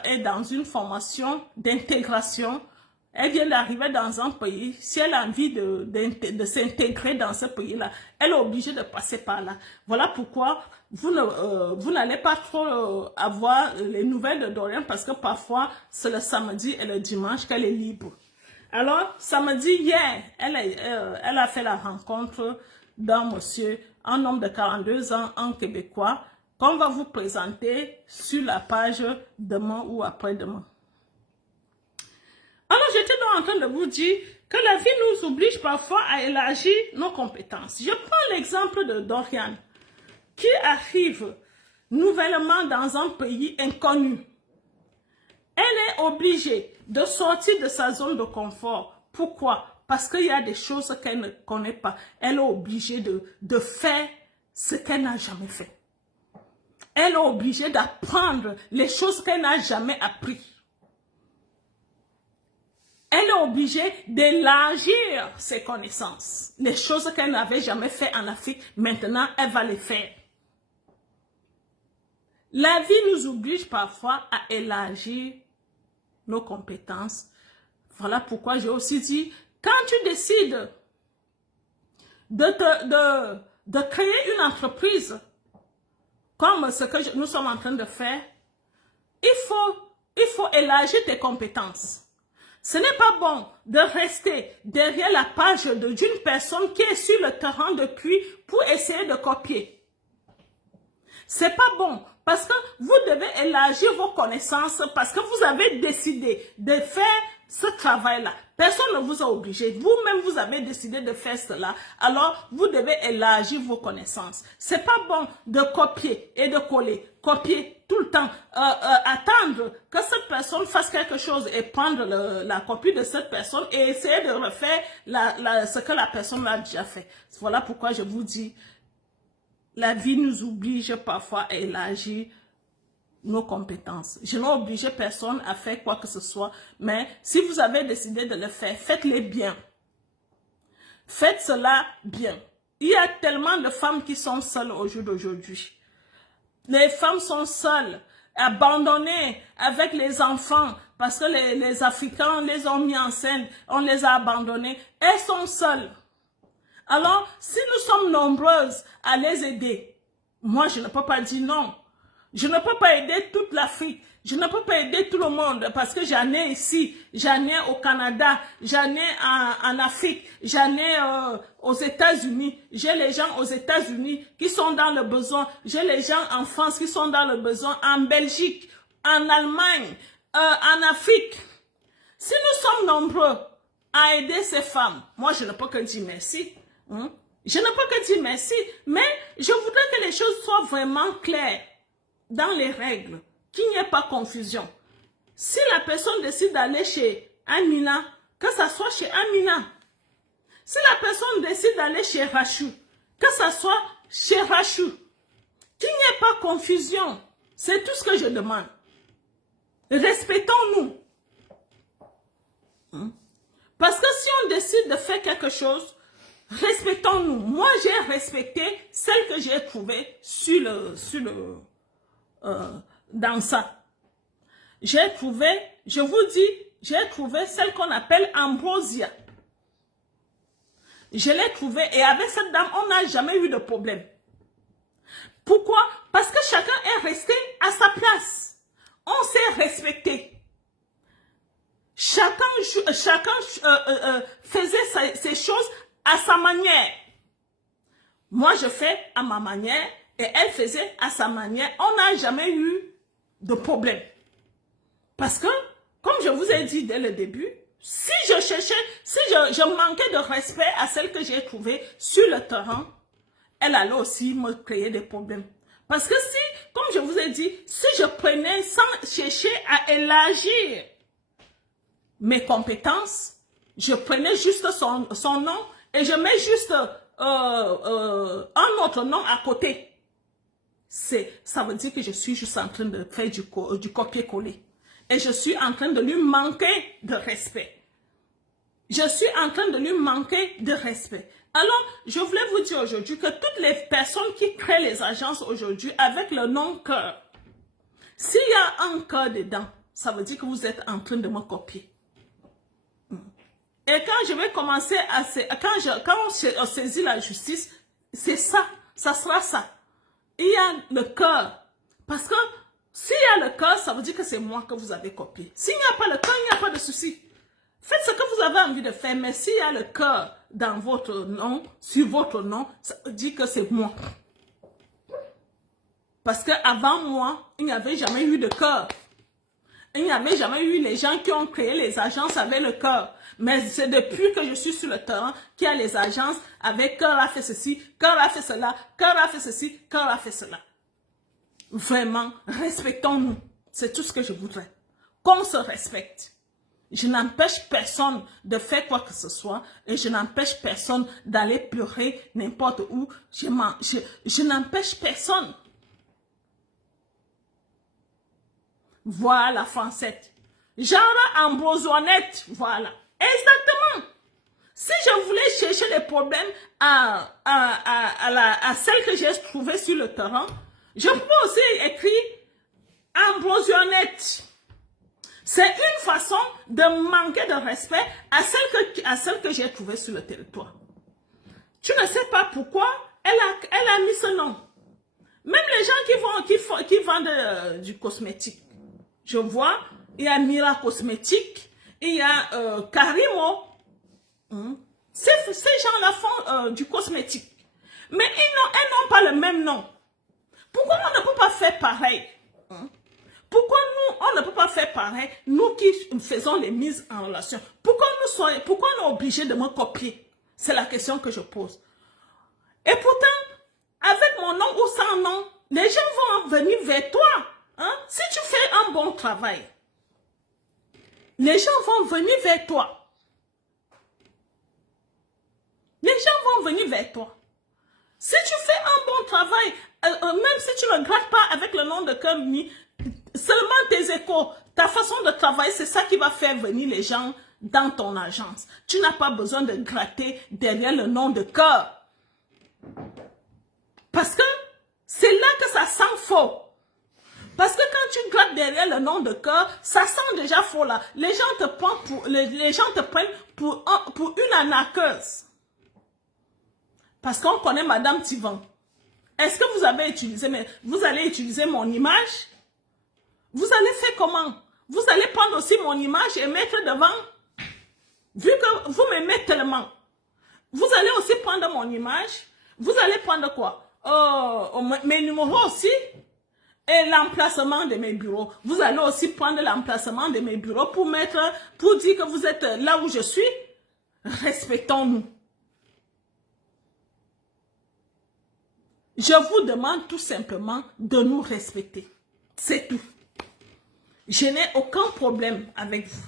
est dans une formation d'intégration. Elle vient d'arriver dans un pays. Si elle a envie de s'intégrer dans ce pays-là, elle est obligée de passer par là. Voilà pourquoi vous n'allez pas trop avoir les nouvelles de Dorian parce que parfois, c'est le samedi et le dimanche qu'elle est libre. Alors, samedi, hier, elle a fait la rencontre d'un monsieur, un homme de 42 ans, un Québécois, qu'on va vous présenter sur la page demain ou après-demain. Alors, j'étais donc en train de vous dire que la vie nous oblige parfois à élargir nos compétences. Je prends l'exemple de Dorian, qui arrive nouvellement dans un pays inconnu. Elle est obligée de sortir de sa zone de confort. Pourquoi? Parce qu'il y a des choses qu'elle ne connaît pas. Elle est obligée de faire ce qu'elle n'a jamais fait. Elle est obligée d'apprendre les choses qu'elle n'a jamais apprises. Elle est obligée d'élargir ses connaissances. Les choses qu'elle n'avait jamais fait en Afrique, maintenant, elle va les faire. La vie nous oblige parfois à élargir nos compétences. Voilà pourquoi j'ai aussi dit, quand tu décides de créer une entreprise, comme ce que nous sommes en train de faire, il faut élargir tes compétences. Ce n'est pas bon de rester derrière la page d'une personne qui est sur le terrain depuis pour essayer de copier. C'est pas bon parce que vous devez élargir vos connaissances parce que vous avez décidé de faire ce travail-là. Personne ne vous a obligé. Vous-même, vous avez décidé de faire cela. Alors, vous devez élargir vos connaissances. C'est pas bon de copier et de coller. Copier tout le temps. Attendre que cette personne fasse quelque chose et prendre la copie de cette personne et essayer de refaire ce que la personne a déjà fait. Voilà pourquoi je vous dis, la vie nous oblige parfois à élargir nos compétences. Je n'ai obligé personne à faire quoi que ce soit, mais si vous avez décidé de le faire, faites-le bien. Faites cela bien. Il y a tellement de femmes qui sont seules au jour d'aujourd'hui. Les femmes sont seules, abandonnées avec les enfants, parce que les Africains les ont mis en scène, on les a abandonnées. Elles sont seules. Alors, si nous sommes nombreuses à les aider, moi je ne peux pas dire non. Je ne peux pas aider toute l'Afrique. Je ne peux pas aider tout le monde parce que j'en ai ici, j'en ai au Canada, j'en ai en Afrique, j'en ai aux États-Unis. J'ai les gens aux États-Unis qui sont dans le besoin. J'ai les gens en France qui sont dans le besoin, en Belgique, en Allemagne, en Afrique. Si nous sommes nombreux à aider ces femmes, moi je ne peux que dire merci. Je ne peux que dire merci, mais je voudrais que les choses soient vraiment claires dans les règles, qu'il n'y ait pas confusion. Si la personne décide d'aller chez Amina, que ça soit chez Amina. Si la personne décide d'aller chez Rachou, que ça soit chez Rachou. Qu'il n'y ait pas confusion. C'est tout ce que je demande. Respectons-nous. Parce que si on décide de faire quelque chose, respectons-nous. Moi, j'ai respecté celle que j'ai trouvée dans ça. j'ai trouvé, je vous dis, j'ai trouvé celle qu'on appelle Ambrosia. Je l'ai trouvée et avec cette dame, on n'a jamais eu de problème. Pourquoi? Parce que chacun est resté à sa place. On s'est respecté. Chacun faisait ses choses à sa manière. Moi, je fais à ma manière et elle faisait à sa manière. On n'a jamais eu de problème. Parce que, comme je vous ai dit dès le début, si je cherchais, si je manquais de respect à celle que j'ai trouvée sur le terrain, elle allait aussi me créer des problèmes. Parce que si, comme je vous ai dit, si je prenais sans chercher à élargir mes compétences, je prenais juste son nom et je mets juste un autre nom à côté. Ça veut dire que je suis juste en train de faire du copier-coller. Et je suis en train de lui manquer de respect. Je suis en train de lui manquer de respect. Alors, je voulais vous dire aujourd'hui que toutes les personnes qui créent les agences aujourd'hui avec le nom cœur, s'il y a un cœur dedans, ça veut dire que vous êtes en train de me copier. Et quand je vais commencer quand on saisit la justice, c'est ça, ça sera ça. Il y a le cœur. Parce que s'il y a le cœur, ça veut dire que c'est moi que vous avez copié. S'il n'y a pas le cœur, il n'y a pas de souci. Faites ce que vous avez envie de faire, mais s'il y a le cœur dans votre nom, sur votre nom, ça veut dire que c'est moi. Parce qu'avant moi, il n'y avait jamais eu de cœur. Il n'y avait jamais eu les gens qui ont créé les agences avec le cœur. Mais c'est depuis que je suis sur le terrain qu'il y a les agences avec cœur a fait ceci, cœur a fait cela, cœur a fait ceci, cœur a fait cela. Vraiment, respectons-nous. C'est tout ce que je voudrais. Qu'on se respecte. Je n'empêche personne de faire quoi que ce soit et je n'empêche personne d'aller pleurer n'importe où. Je n'empêche personne. Voilà, Francette. Genre Ambrosoinette, voilà. Exactement. Si je voulais chercher les problèmes à celle que j'ai trouvée sur le terrain, je peux aussi écrire Ambrosoinette. C'est une façon de manquer de respect à celle que j'ai trouvée sur le territoire. Tu ne sais pas pourquoi elle a mis ce nom. Même les gens qui vendent du cosmétique. Je vois, il y a Mira Cosmétique, il y a Karimo. Ces gens-là font du cosmétique. Mais elles n'ont pas le même nom. Pourquoi on ne peut pas faire pareil? Pourquoi nous, on ne peut pas faire pareil, nous qui faisons les mises en relation? Pourquoi on est obligé de me copier? C'est la question que je pose. Et pourtant, avec mon nom ou sans nom, les gens vont venir vers toi. Si tu fais un bon travail, les gens vont venir vers toi. Les gens vont venir vers toi. Si tu fais un bon travail, même si tu ne grattes pas avec le nom de Camille, seulement tes échos, ta façon de travailler, c'est ça qui va faire venir les gens dans ton agence. Tu n'as pas besoin de gratter derrière le nom de cœur. Parce que c'est là que ça sent faux. Parce que quand tu grattes derrière le nom de cœur, ça sent déjà faux là. Les gens te prennent pour une arnaqueuse. Parce qu'on connaît Madame Tivan. Est-ce que vous allez utiliser mon image? Vous allez faire comment? Vous allez prendre aussi mon image et mettre devant? Vu que vous m'aimez tellement, vous allez aussi prendre mon image. Vous allez prendre quoi? Mes numéros aussi. Et l'emplacement de mes bureaux. Vous allez aussi prendre l'emplacement de mes bureaux pour dire que vous êtes là où je suis. Respectons-nous. Je vous demande tout simplement de nous respecter. C'est tout. Je n'ai aucun problème avec vous.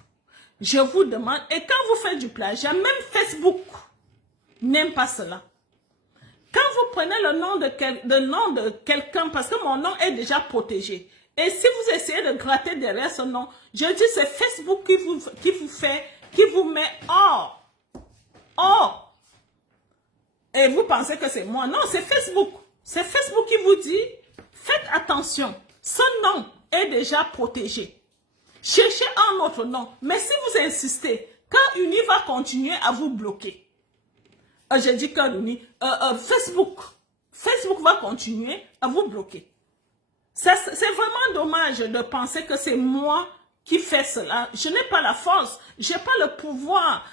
Je vous demande, et quand vous faites du plagiat, même Facebook n'aime pas cela. Quand vous prenez le nom de quelqu'un, parce que mon nom est déjà protégé, et si vous essayez de gratter derrière ce nom, je dis c'est Facebook qui vous met hors. Hors. Et vous pensez que c'est moi. Non, c'est Facebook. C'est Facebook qui vous dit, faites attention, ce nom est déjà protégé. Cherchez un autre nom. Mais si vous insistez, Cœur Uni va continuer à vous bloquer. J'ai dit Cœur Uni. Facebook. Facebook va continuer à vous bloquer. C'est vraiment dommage de penser que c'est moi qui fais cela. Je n'ai pas la force. Je n'ai pas le pouvoir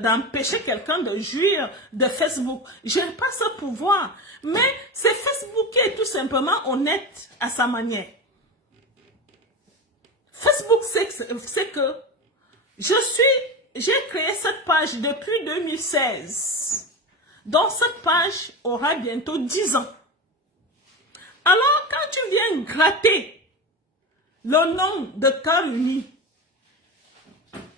d'empêcher quelqu'un de jouir de Facebook. Je n'ai pas ce pouvoir. Mais c'est Facebook qui est tout simplement honnête à sa manière. Facebook, c'est que j'ai créé cette page depuis 2016. Donc, cette page aura bientôt 10 ans. Alors, quand tu viens gratter le nom de Cœur Uni,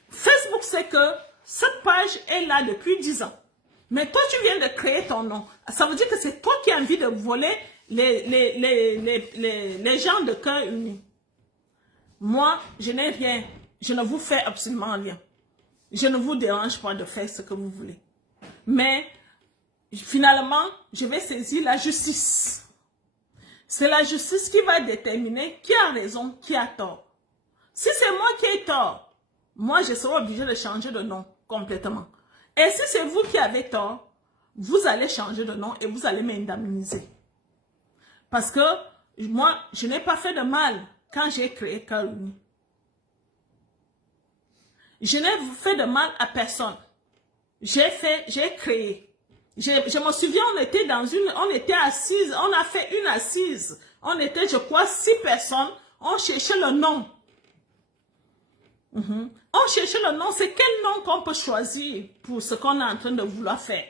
Facebook sait que cette page est là depuis 10 ans. Mais toi, tu viens de créer ton nom. Ça veut dire que c'est toi qui as envie de voler les gens de Cœur Uni. Moi, je n'ai rien. Je ne vous fais absolument rien. Je ne vous dérange pas de faire ce que vous voulez. Mais, finalement, je vais saisir la justice. C'est la justice qui va déterminer qui a raison, qui a tort. Si c'est moi qui ai tort, moi, je serai obligé de changer de nom complètement. Et si c'est vous qui avez tort, vous allez changer de nom et vous allez m'indemniser. Parce que moi, je n'ai pas fait de mal quand j'ai créé Cœur Uni. Je n'ai fait de mal à personne. J'ai créé. Je me souviens, on était assises, on a fait une assise. On était, je crois, 6 personnes. On cherchait le nom. On cherchait le nom. C'est quel nom qu'on peut choisir pour ce qu'on est en train de vouloir faire.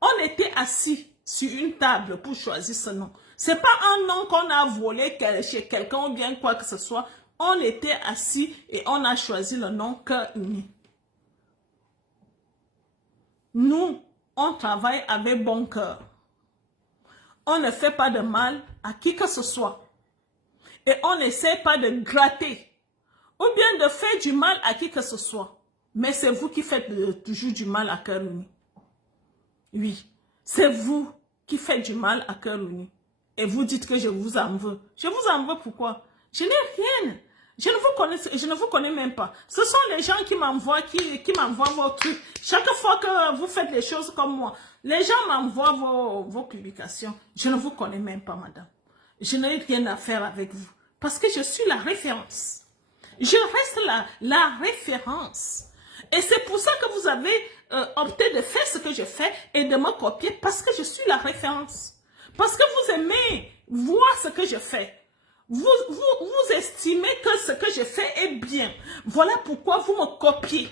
On était assis sur une table pour choisir ce nom. C'est pas un nom qu'on a volé chez quelqu'un ou bien quoi que ce soit. On était assis et on a choisi le nom Cœur Uni. Nous, on travaille avec bon cœur. On ne fait pas de mal à qui que ce soit. Et on n'essaie pas de gratter. Ou bien de faire du mal à qui que ce soit. Mais c'est vous qui faites toujours du mal à Cœur Uni. Oui, c'est vous qui faites du mal à Cœur Uni. Et vous dites que je vous en veux. Je vous en veux pourquoi? Je n'ai rien. Je ne vous connais même pas. Ce sont les gens qui m'envoient vos trucs. Chaque fois que vous faites les choses comme moi, les gens m'envoient vos publications. Je ne vous connais même pas, madame. Je n'ai rien à faire avec vous. Parce que je suis la référence. Je reste la référence. Et c'est pour ça que vous avez opté de faire ce que je fais et de me copier parce que je suis la référence. Parce que vous aimez voir ce que je fais. Vous estimez que ce que je fais est bien. Voilà pourquoi vous me copiez.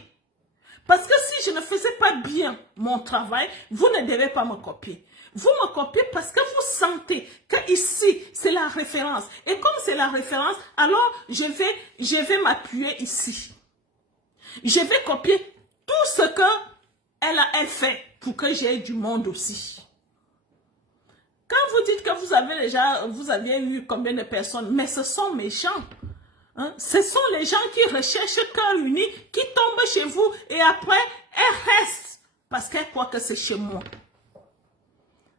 Parce que si je ne faisais pas bien mon travail, vous ne devez pas me copier. Vous me copiez parce que vous sentez que ici, c'est la référence. Et comme c'est la référence, alors je vais m'appuyer ici. Je vais copier tout ce qu'elle fait pour que j'aie du monde aussi. Quand vous dites que vous aviez eu combien de personnes, mais ce sont mes gens. Hein? Ce sont les gens qui recherchent Cœur Uni, qui tombent chez vous et après, elles restent parce qu'elles croient que c'est chez moi.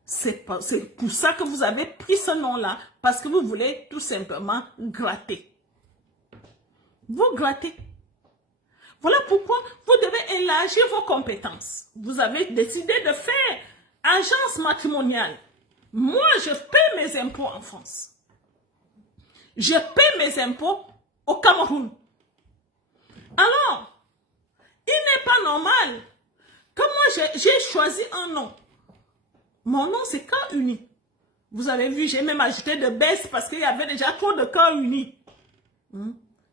C'est pour ça que vous avez pris ce nom-là, parce que vous voulez tout simplement gratter. Vous grattez. Voilà pourquoi vous devez élargir vos compétences. Vous avez décidé de faire agence matrimoniale. Moi, je paie mes impôts en France. Je paie mes impôts au Cameroun. Alors, il n'est pas normal que moi, j'ai choisi un nom. Mon nom, c'est Cœur Uni. Vous avez vu, j'ai même ajouté de best parce qu'il y avait déjà trop de Cœur Uni.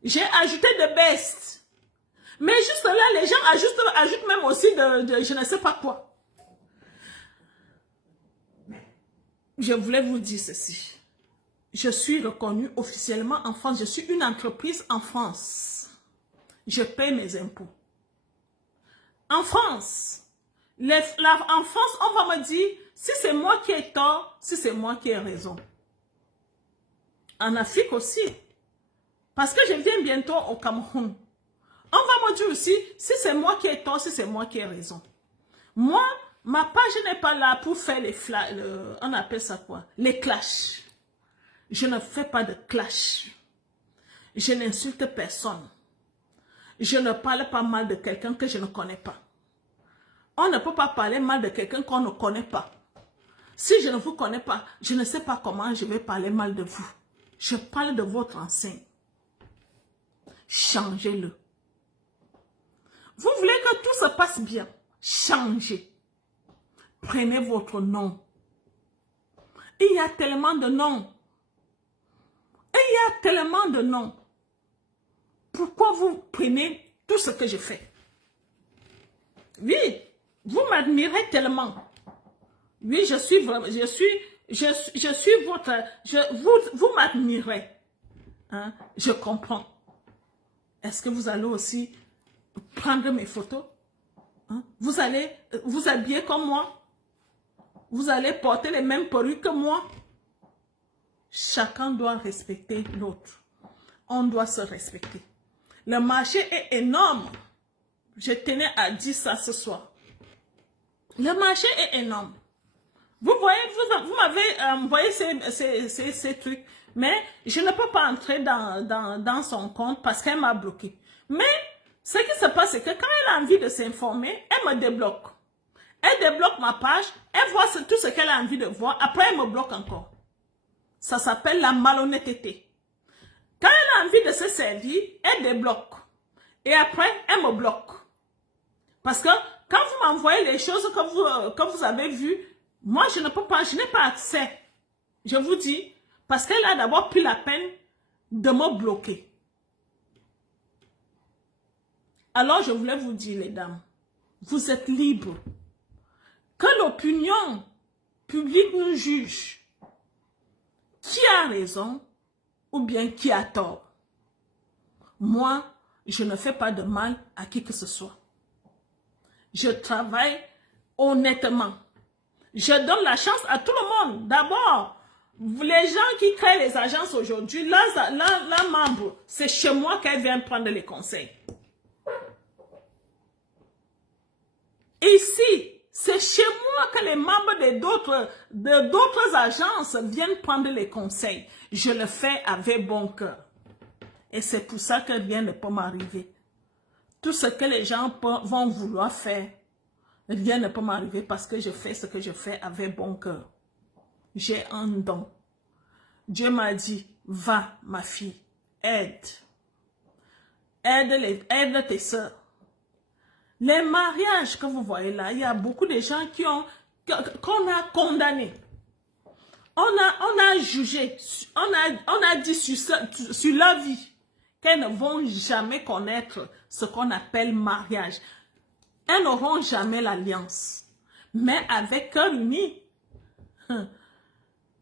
J'ai ajouté de best. Mais juste là, les gens ajoutent même aussi de je ne sais pas quoi. Je voulais vous dire ceci. Je suis reconnue officiellement en France. Je suis une entreprise en France. Je paie mes impôts. En France, en France, on va me dire si c'est moi qui ai tort, si c'est moi qui ai raison. En Afrique aussi. Parce que je viens bientôt au Cameroun. On va me dire aussi si c'est moi qui ai tort, si c'est moi qui ai raison. Moi, ma page n'est pas là pour faire on appelle ça quoi? Les clashs. Je ne fais pas de clash. Je n'insulte personne. Je ne parle pas mal de quelqu'un que je ne connais pas. On ne peut pas parler mal de quelqu'un qu'on ne connaît pas. Si je ne vous connais pas, je ne sais pas comment je vais parler mal de vous. Je parle de votre enseigne. Changez-le. Vous voulez que tout se passe bien? Changez. Prenez votre nom. Il y a tellement de noms. Il y a tellement de noms. Pourquoi vous prenez tout ce que je fais? Oui, vous m'admirez tellement. Oui, je suis votre, vous m'admirez. Hein? Je comprends. Est-ce que vous allez aussi prendre mes photos? Hein? Vous allez vous habiller comme moi? Vous allez porter les mêmes perruques que moi? Chacun doit respecter l'autre. On doit se respecter. Le marché est énorme. Je tenais à dire ça ce soir. Le marché est énorme. Vous voyez, vous m'avez envoyé ces trucs, mais je ne peux pas entrer dans son compte parce qu'elle m'a bloqué. Mais ce qui se passe, c'est que quand elle a envie de s'informer, elle me débloque. Elle débloque ma page, elle voit tout ce qu'elle a envie de voir, après elle me bloque encore. Ça s'appelle la malhonnêteté. Quand elle a envie de se servir, elle débloque. Et après, elle me bloque. Parce que quand vous m'envoyez les choses que vous avez vues, moi, je ne peux pas, je n'ai pas accès. Je vous dis, parce qu'elle a d'abord pris la peine de me bloquer. Alors, je voulais vous dire, les dames, vous êtes libres. Que l'opinion publique nous juge. Qui a raison ou bien qui a tort? Moi, je ne fais pas de mal à qui que ce soit. Je travaille honnêtement. Je donne la chance à tout le monde. D'abord, les gens qui créent les agences aujourd'hui, la membre, c'est chez moi qu'elle vient prendre les conseils. Ici, c'est chez moi que les membres d'autres agences viennent prendre les conseils. Je le fais avec bon cœur. Et c'est pour ça que rien ne peut m'arriver. Tout ce que les gens vont vouloir faire, rien ne peut m'arriver parce que je fais ce que je fais avec bon cœur. J'ai un don. Dieu m'a dit, va ma fille, aide. Aide tes soeurs. Les mariages que vous voyez là, il y a beaucoup de gens qu'on a condamnés. On a jugé, on a dit sur leur vie qu'elles ne vont jamais connaître ce qu'on appelle mariage. Elles n'auront jamais l'alliance. Mais avec cœur uni,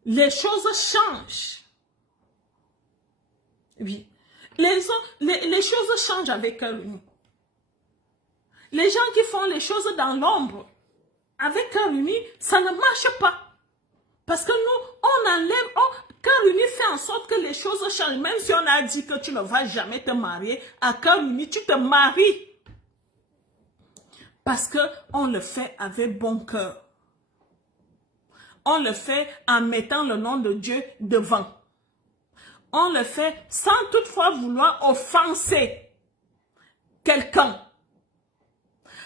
les choses changent. Oui. Les choses changent avec cœur uni. Les gens qui font les choses dans l'ombre, avec cœur uni, ça ne marche pas. Parce que nous, on enlève, cœur uni fait en sorte que les choses changent. Même si on a dit que tu ne vas jamais te marier, à cœur uni, tu te maries. Parce qu'on le fait avec bon cœur. On le fait en mettant le nom de Dieu devant. On le fait sans toutefois vouloir offenser quelqu'un.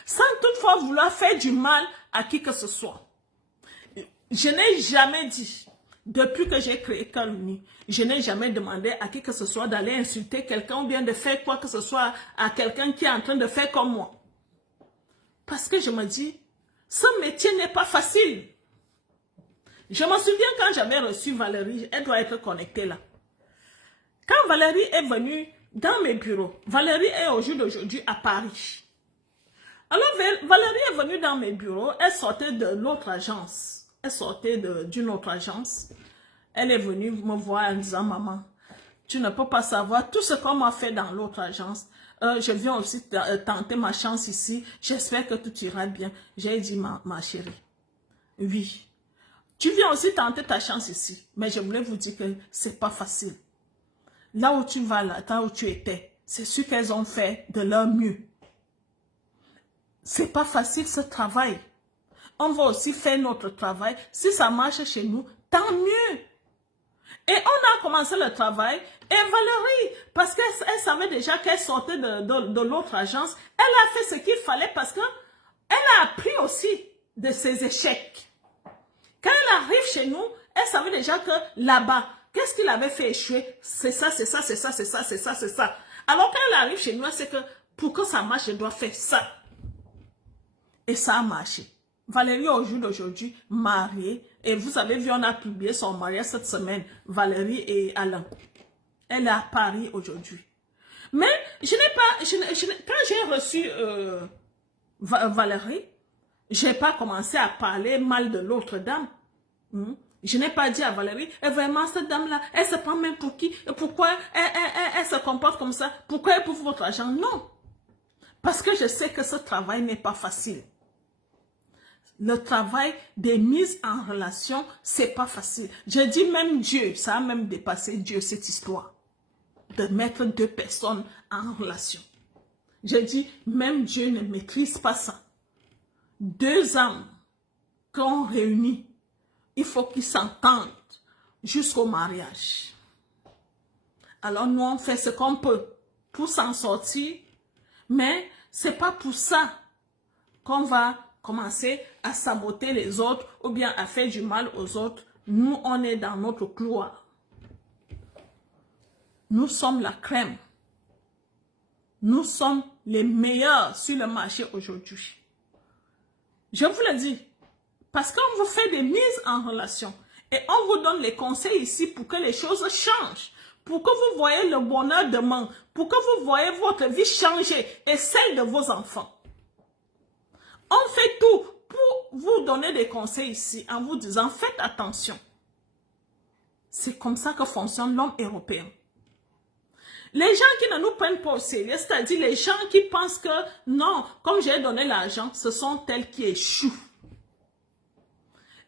Sans toutefois vouloir faire du mal à qui que ce soit. Je n'ai jamais dit, depuis que j'ai créé Cœur Uni, je n'ai jamais demandé à qui que ce soit d'aller insulter quelqu'un ou bien de faire quoi que ce soit à quelqu'un qui est en train de faire comme moi. Parce que je me dis, ce métier n'est pas facile. Je me souviens quand j'avais reçu Valérie, elle doit être connectée là. Quand Valérie est venue dans mes bureaux, Valérie est au jour d'aujourd'hui à Paris. Alors Valérie est venue dans mes bureaux, elle sortait de l'autre agence. Elle sortait d'une autre agence. Elle est venue me voir en disant, maman, tu ne peux pas savoir tout ce qu'on m'a fait dans l'autre agence. Je viens aussi tenter ma chance ici. J'espère que tout ira bien. J'ai dit, ma chérie, oui. Tu viens aussi tenter ta chance ici. Mais je voulais vous dire que c'est pas facile. Là où tu vas, là où tu étais, c'est sûr qu'elles ont fait de leur mieux. C'est pas facile ce travail. On va aussi faire notre travail. Si ça marche chez nous, tant mieux. Et on a commencé le travail. Et Valérie, parce qu'elle savait déjà qu'elle sortait de l'autre agence, elle a fait ce qu'il fallait parce que elle a appris aussi de ses échecs. Quand elle arrive chez nous, elle savait déjà que là-bas, qu'est-ce qu'il avait fait échouer? C'est ça, c'est ça, c'est ça, c'est ça, c'est ça, c'est ça. Alors quand elle arrive chez nous, elle sait que pour que ça marche, je dois faire ça. Et ça a marché. Valérie, au jour d'aujourd'hui, mariée. Et vous avez vu, on a publié son mariage cette semaine. Valérie et Alain. Elle est à Paris aujourd'hui. Mais je n'ai pas... quand j'ai reçu Valérie, je n'ai pas commencé à parler mal de l'autre dame. Je n'ai pas dit à Valérie, et vraiment cette dame-là, elle se prend même pour qui? Et pourquoi elle se comporte comme ça? Pourquoi elle pour votre argent? Non. Parce que je sais que ce travail n'est pas facile. Le travail des mises en relation, c'est pas facile. Je dis même Dieu, ça a même dépassé Dieu cette histoire. De mettre deux personnes en relation. Je dis, même Dieu ne maîtrise pas ça. Deux âmes qu'on réunit, il faut qu'ils s'entendent jusqu'au mariage. Alors nous, on fait ce qu'on peut pour s'en sortir, mais c'est pas pour ça qu'on va commencer à saboter les autres ou bien à faire du mal aux autres. Nous, on est dans notre couloir. Nous sommes la crème. Nous sommes les meilleurs sur le marché aujourd'hui. Je vous le dis, parce qu'on vous fait des mises en relation et on vous donne les conseils ici pour que les choses changent, pour que vous voyez le bonheur demain, pour que vous voyez votre vie changer et celle de vos enfants. On fait tout pour vous donner des conseils ici en vous disant faites attention. C'est comme ça que fonctionne l'homme européen. Les gens qui ne nous prennent pas au sérieux, c'est-à-dire les gens qui pensent que non, comme j'ai donné l'argent, ce sont tels qui échouent.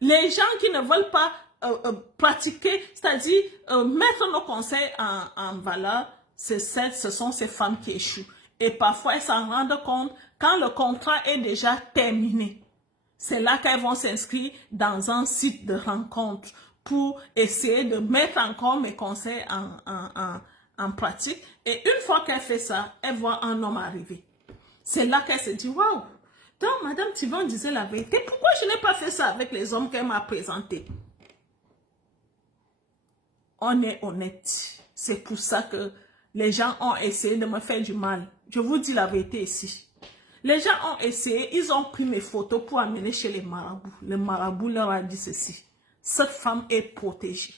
Les gens qui ne veulent pas pratiquer, c'est-à-dire mettre nos conseils en valeur, ce sont ces femmes qui échouent. Et parfois, elles s'en rendent compte quand le contrat est déjà terminé. C'est là qu'elles vont s'inscrire dans un site de rencontre pour essayer de mettre encore mes conseils en pratique. Et une fois qu'elle fait ça, elle voit un homme arriver. C'est là qu'elle se dit, waouh, donc Madame Tivon disait la vérité. Pourquoi je n'ai pas fait ça avec les hommes qu'elle m'a présentés? On est honnête. C'est pour ça que les gens ont essayé de me faire du mal. Je vous dis la vérité ici. Les gens ont essayé, ils ont pris mes photos pour amener chez les marabouts. Le marabout leur a dit ceci. Cette femme est protégée.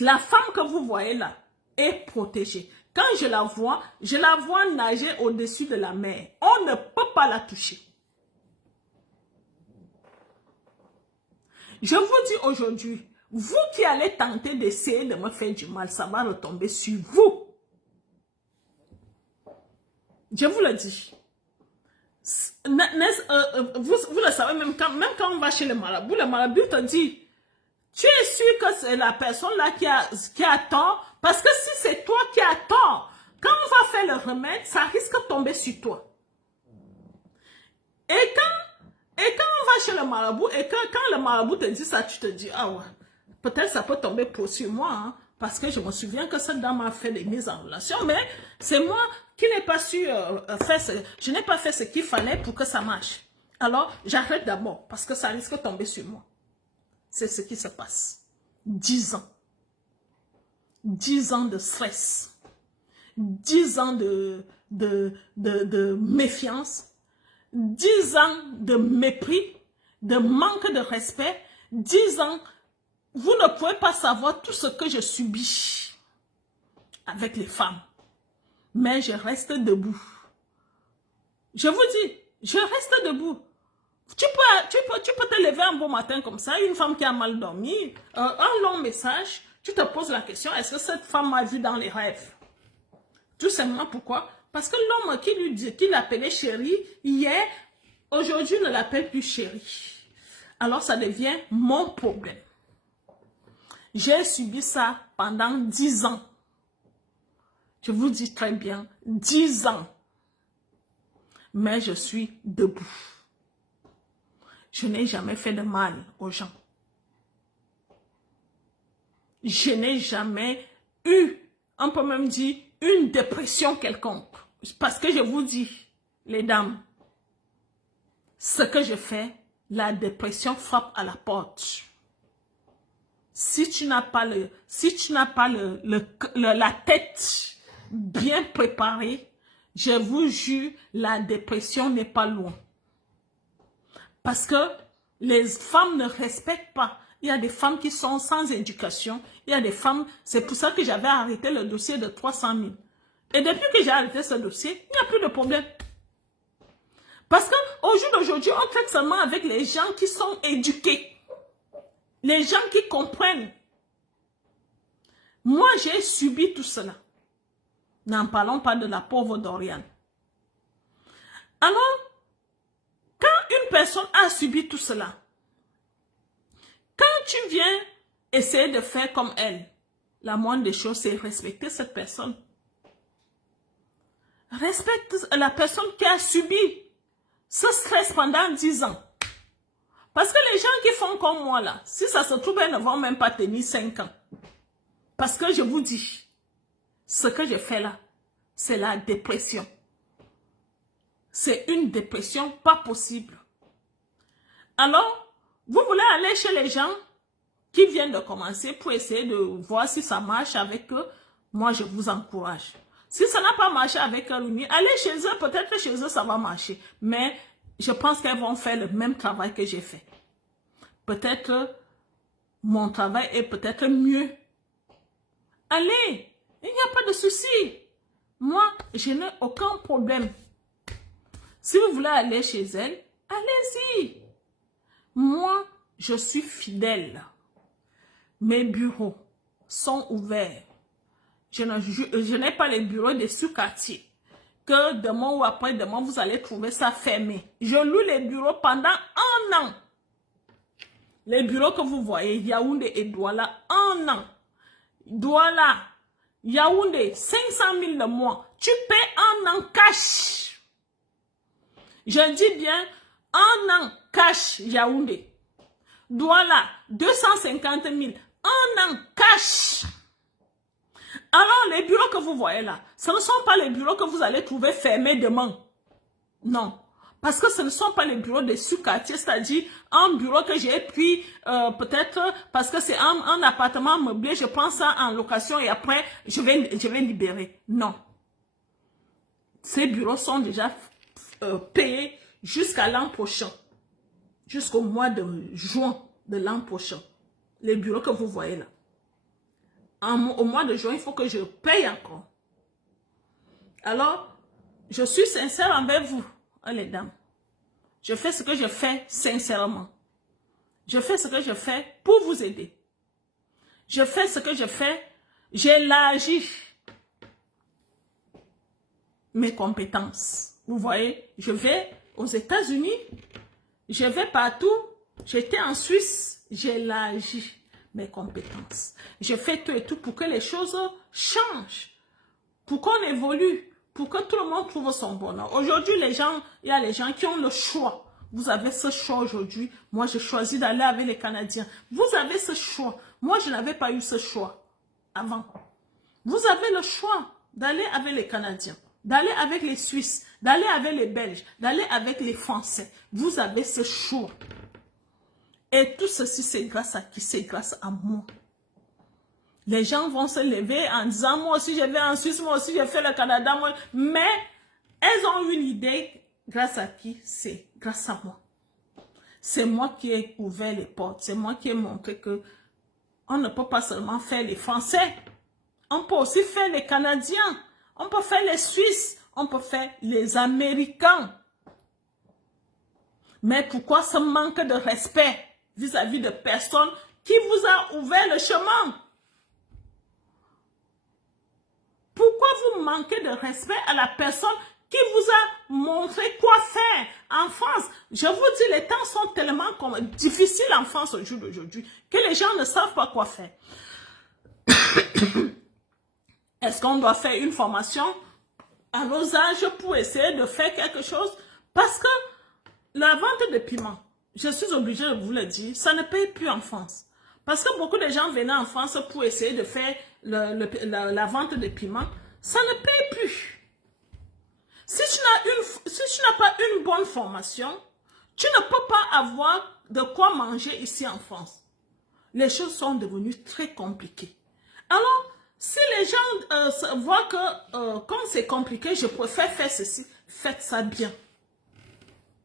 La femme que vous voyez là est protégée. Quand je la vois nager au-dessus de la mer. On ne peut pas la toucher. Je vous dis aujourd'hui, vous qui allez tenter d'essayer de me faire du mal, ça va retomber sur vous. Je vous le dis. Vous le savez, même quand on va chez le marabout te dit, tu es sûr que c'est la personne là qui a tort? Parce que si c'est toi qui as tort, quand on va faire le remède, ça risque de tomber sur toi. Et quand on va chez le marabout, et quand le marabout te dit ça, tu te dis, ah ouais, peut-être ça peut tomber sur moi, hein, parce que je me souviens que cette dame a fait des mises en relation, mais c'est moi qui n'ai pas su je n'ai pas fait ce qu'il fallait pour que ça marche. Alors, j'arrête d'abord, parce que ça risque de tomber sur moi. C'est ce qui se passe. 10 ans. 10 ans de stress. 10 ans de méfiance. 10 ans de mépris, de manque de respect. 10 ans, vous ne pouvez pas savoir tout ce que je subis avec les femmes. Mais je reste debout. Je vous dis, je reste debout. Tu peux te lever un beau matin comme ça, une femme qui a mal dormi, un long message, tu te poses la question, est-ce que cette femme m'a vu dans les rêves? Tout simplement pourquoi? Parce que l'homme qui l'appelait chérie hier, aujourd'hui ne l'appelle plus chérie. Alors ça devient mon problème. J'ai subi ça pendant 10 ans. Je vous dis très bien, 10 ans. Mais je suis debout. Je n'ai jamais fait de mal aux gens. je n'ai jamais eu, on peut même dire, une dépression quelconque. Parce que je vous dis, les dames, ce que je fais, la dépression frappe à la porte. Si tu n'as pas la tête bien préparée, je vous jure, la dépression n'est pas loin. Parce que les femmes ne respectent pas. Il y a des femmes qui sont sans éducation. Il y a des femmes, c'est pour ça que j'avais arrêté le dossier de 300 000. Et depuis que j'ai arrêté ce dossier, il n'y a plus de problème. Parce qu'au jour d'aujourd'hui, on traite seulement avec les gens qui sont éduqués. Les gens qui comprennent. Moi, j'ai subi tout cela. N'en parlons pas de la pauvre Doriane. Alors, quand une personne a subi tout cela, quand tu viens essayer de faire comme elle, la moindre des choses, c'est respecter cette personne. Respecte la personne qui a subi ce stress pendant 10 ans. Parce que les gens qui font comme moi là, si ça se trouve, ils ne vont même pas tenir 5 ans. Parce que je vous dis, ce que je fais là, c'est la dépression. C'est une dépression pas possible. Alors, vous voulez aller chez les gens qui viennent de commencer pour essayer de voir si ça marche avec eux. Moi, je vous encourage. Si ça n'a pas marché avec eux, allez chez eux, peut-être chez eux ça va marcher. Mais je pense qu'elles vont faire le même travail que j'ai fait. Peut-être mon travail est peut-être mieux. Allez, il n'y a pas de souci. Moi, je n'ai aucun problème. Si vous voulez aller chez elle, allez-y. Moi, je suis fidèle. Mes bureaux sont ouverts. Je n'ai pas les bureaux des sous-quartiers. Que demain ou après-demain, vous allez trouver ça fermé. Je loue les bureaux pendant 1 an. Les bureaux que vous voyez, Yaoundé et Douala, 1 an. Douala, Yaoundé, 500 000 le mois. Tu paies 1 an cash. Je dis bien 1 an cash, Yaoundé. Douala, 250 000. 1 an cash. Alors, les bureaux que vous voyez là, ce ne sont pas les bureaux que vous allez trouver fermés demain. Non. Parce que ce ne sont pas les bureaux des sous-quartiers, c'est-à-dire un bureau que j'ai pris peut-être parce que c'est un appartement meublé, je prends ça en location et après, je vais libérer. Non. Ces bureaux sont déjà payés jusqu'à l'an prochain. Jusqu'au mois de juin de l'an prochain. Les bureaux que vous voyez là. Au mois de juin, il faut que je paye encore. Alors, je suis sincère envers vous, les dames. Je fais ce que je fais sincèrement. Je fais ce que je fais pour vous aider. Je fais ce que je fais, j'élargis mes compétences. Vous voyez, je vais aux États-Unis, je vais partout. J'étais en Suisse, j'élargis mes compétences. Je fais tout et tout pour que les choses changent, pour qu'on évolue, pour que tout le monde trouve son bonheur. Aujourd'hui, il y a les gens qui ont le choix. Vous avez ce choix aujourd'hui. Moi, j'ai choisi d'aller avec les Canadiens. Vous avez ce choix. Moi, je n'avais pas eu ce choix avant. Vous avez le choix d'aller avec les Canadiens, d'aller avec les Suisses, d'aller avec les Belges, d'aller avec les Français. Vous avez ce choix. Et tout ceci, c'est grâce à qui? C'est grâce à moi. Les gens vont se lever en disant, moi aussi je vais en Suisse, moi aussi je fais le Canada. Moi. Mais elles ont une idée, grâce à qui? C'est grâce à moi. C'est moi qui ai ouvert les portes. C'est moi qui ai montré que on ne peut pas seulement faire les Français. On peut aussi faire les Canadiens. On peut faire les Suisses. On peut faire les Américains. Mais pourquoi ce manque de respect vis-à-vis de personnes qui vous a ouvert le chemin? Pourquoi vous manquez de respect à la personne qui vous a montré quoi faire en France? Je vous dis, les temps sont tellement difficiles en France au jour d'aujourd'hui que les gens ne savent pas quoi faire. Est-ce qu'on doit faire une formation à nos âges pour essayer de faire quelque chose? Parce que la vente de piment, je suis obligée de vous le dire, ça ne paye plus en France. Parce que beaucoup de gens venaient en France pour essayer de faire la vente de piments. Ça ne paye plus. Si tu n'as pas une bonne formation, tu ne peux pas avoir de quoi manger ici en France. Les choses sont devenues très compliquées. Alors, si les gens voient que comme c'est compliqué, je préfère faire ceci, faites ça bien.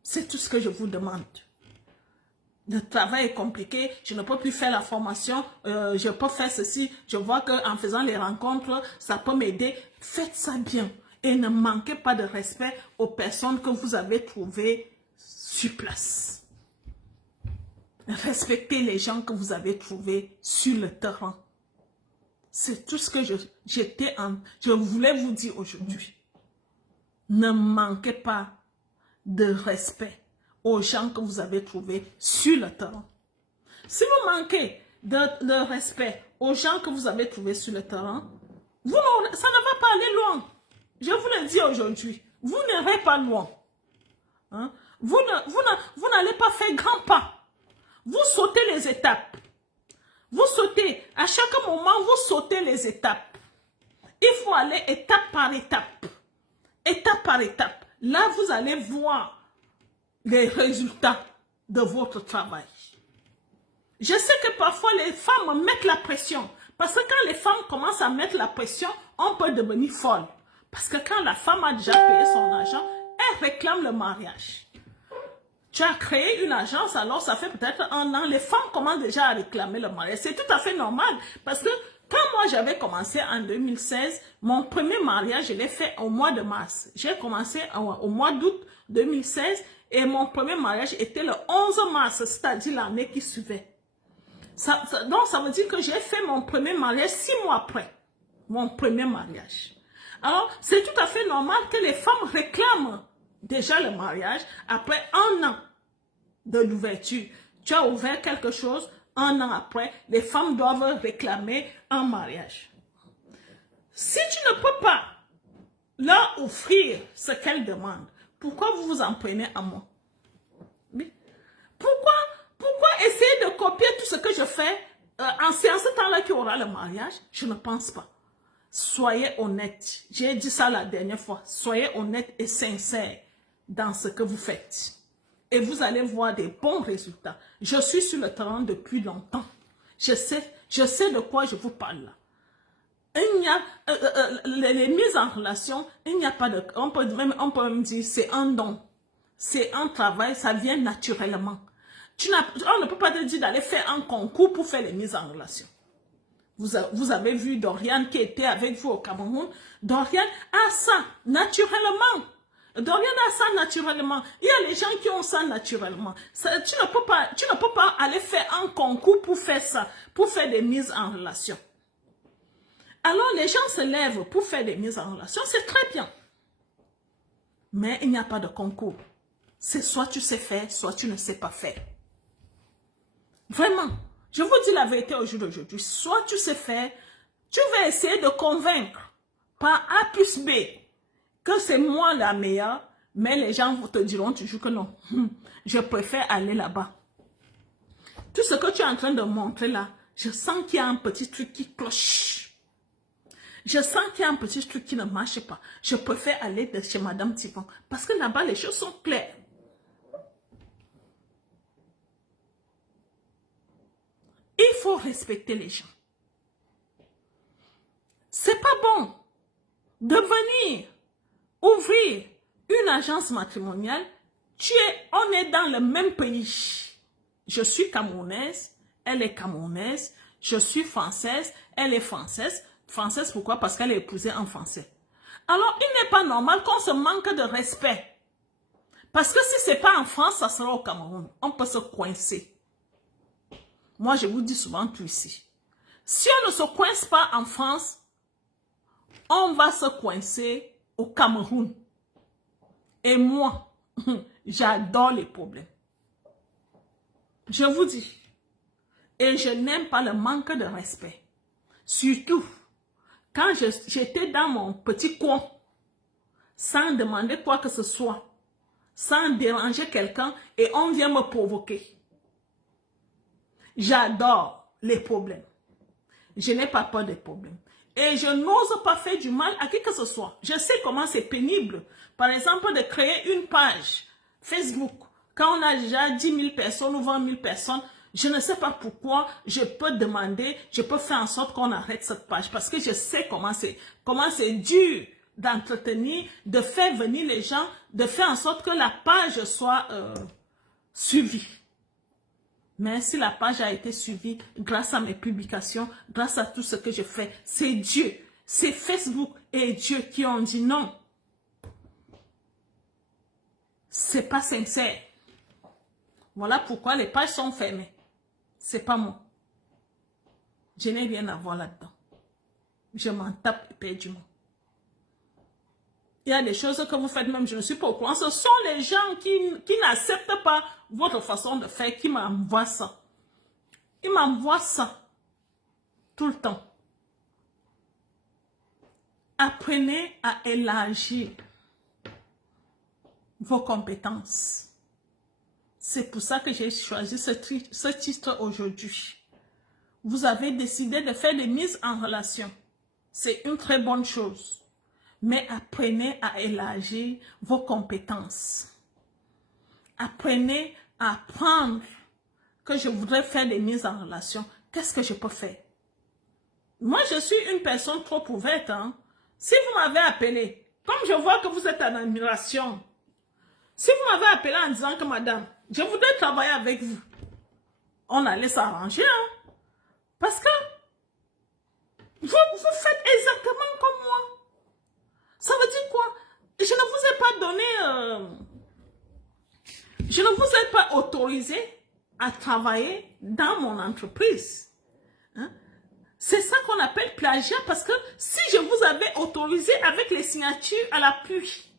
C'est tout ce que je vous demande. Le travail est compliqué, je ne peux plus faire la formation, je peux faire ceci, je vois qu'en faisant les rencontres, ça peut m'aider. Faites ça bien et ne manquez pas de respect aux personnes que vous avez trouvées sur place. Respectez les gens que vous avez trouvés sur le terrain. C'est tout ce que je voulais vous dire aujourd'hui. Ne manquez pas de respect aux gens que vous avez trouvés sur le terrain. Si vous manquez de respect aux gens que vous avez trouvés sur le terrain, ça ne va pas aller loin. Je vous le dis aujourd'hui, vous n'irez pas loin. Hein? Vous n'allez pas faire grand pas. Vous sautez les étapes. Vous sautez, à chaque moment, vous sautez les étapes. Il faut aller étape par étape. Étape par étape. Là, vous allez voir les résultats de votre travail. Je sais que parfois, les femmes mettent la pression. Parce que quand les femmes commencent à mettre la pression, on peut devenir folle. Parce que quand la femme a déjà payé son argent, elle réclame le mariage. Tu as créé une agence, alors ça fait peut-être 1 an. Les femmes commencent déjà à réclamer le mariage. C'est tout à fait normal. Parce que quand moi j'avais commencé en 2016, mon premier mariage, je l'ai fait au mois de mars. J'ai commencé au mois d'août 2016 et mon premier mariage était le 11 mars, c'est-à-dire l'année qui suivait. Donc ça veut dire que j'ai fait mon premier mariage 6 mois après. Mon premier mariage. Alors c'est tout à fait normal que les femmes réclament déjà le mariage après 1 an de l'ouverture. Tu as ouvert quelque chose, 1 an après, les femmes doivent réclamer un mariage. Si tu ne peux pas leur offrir ce qu'elles demandent, pourquoi vous vous en prenez à moi? Pourquoi essayer de copier tout ce que je fais en ce temps-là qu'il y aura le mariage? Je ne pense pas. Soyez honnête. J'ai dit ça la dernière fois. Soyez honnête et sincère dans ce que vous faites. Et vous allez voir des bons résultats. Je suis sur le terrain depuis longtemps. Je sais de quoi je vous parle là. Il y a les mises en relation, il n'y a pas de... On peut même dire c'est un don. C'est un travail, ça vient naturellement. On ne peut pas te dire d'aller faire un concours pour faire les mises en relation. Vous avez vu Dorian qui était avec vous au Cameroun. Dorian a ça naturellement. Dorian a ça naturellement. Il y a les gens qui ont ça naturellement. Tu ne peux pas aller faire un concours pour faire ça, pour faire des mises en relation. Alors les gens se lèvent pour faire des mises en relation, c'est très bien. Mais il n'y a pas de concours. C'est soit tu sais faire, soit tu ne sais pas faire. Vraiment, je vous dis la vérité au jour d'aujourd'hui. Soit tu sais faire, tu vas essayer de convaincre par A plus B que c'est moi la meilleure, mais les gens te diront toujours que non. Je préfère aller là-bas. Tout ce que tu es en train de montrer là, je sens qu'il y a un petit truc qui cloche. Je sens qu'il y a un petit truc qui ne marche pas. Je préfère aller de chez Madame Thibon. Parce que là-bas, les choses sont claires. Il faut respecter les gens. C'est pas bon de venir ouvrir une agence matrimoniale. On est dans le même pays. Je suis camerounaise, elle est camerounaise. Je suis française, elle est française. Française, pourquoi? Parce qu'elle est épousée en français. Alors, il n'est pas normal qu'on se manque de respect. Parce que si ce n'est pas en France, ça sera au Cameroun. On peut se coincer. Moi, je vous dis souvent tout ici. Si on ne se coince pas en France, on va se coincer au Cameroun. Et moi, j'adore les problèmes. Je vous dis. Et je n'aime pas le manque de respect. Surtout, quand j'étais dans mon petit coin, sans demander quoi que ce soit, sans déranger quelqu'un, et on vient me provoquer. J'adore les problèmes. Je n'ai pas peur des problèmes. Et je n'ose pas faire du mal à qui que ce soit. Je sais comment c'est pénible. Par exemple, de créer une page Facebook. Quand on a déjà 10 000 personnes ou 20 000 personnes, je ne sais pas pourquoi je peux demander, je peux faire en sorte qu'on arrête cette page. Parce que je sais comment c'est dur d'entretenir, de faire venir les gens, de faire en sorte que la page soit suivie. Mais si la page a été suivie grâce à mes publications, grâce à tout ce que je fais, c'est Dieu, c'est Facebook et Dieu qui ont dit non. C'est pas sincère. Voilà pourquoi les pages sont fermées. C'est pas moi. Je n'ai rien à voir là-dedans. Je m'en tape éperdument. Il y a des choses que vous faites même, je ne suis pas au courant. Ce sont les gens qui n'acceptent pas votre façon de faire qui m'envoient ça. Ils m'envoient ça tout le temps. Apprenez à élargir vos compétences. C'est pour ça que j'ai choisi ce titre aujourd'hui. Vous avez décidé de faire des mises en relation. C'est une très bonne chose. Mais apprenez à élargir vos compétences. Apprenez à apprendre que je voudrais faire des mises en relation. Qu'est-ce que je peux faire? Moi, je suis une personne trop ouverte. Hein? Si vous m'avez appelé, comme je vois que vous êtes en admiration, si vous m'avez appelé en disant que madame, je voudrais travailler avec vous, on allait s'arranger. Hein? Parce que vous faites exactement comme moi. Ça veut dire quoi? Je ne vous ai pas donné... je ne vous ai pas autorisé à travailler dans mon entreprise. Hein? C'est ça qu'on appelle plagiat parce que si je vous avais autorisé avec les signatures à l'appui,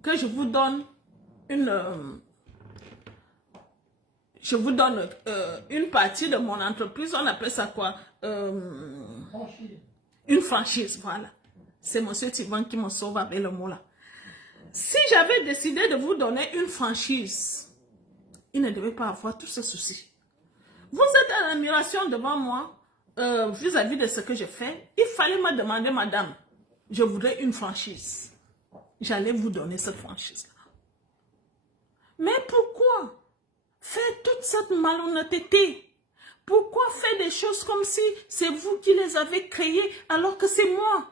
que je vous donne une partie de mon entreprise, on appelle ça quoi? Une franchise, voilà. C'est M. Thibault qui me sauve avec le mot là. Si j'avais décidé de vous donner une franchise, il ne devait pas avoir tous ces soucis. Vous êtes en admiration devant moi vis-à-vis de ce que je fais. Il fallait me demander, madame, je voudrais une franchise. J'allais vous donner cette franchise-là. Mais pourquoi faire toute cette malhonnêteté? Pourquoi faire des choses comme si c'est vous qui les avez créées alors que c'est moi?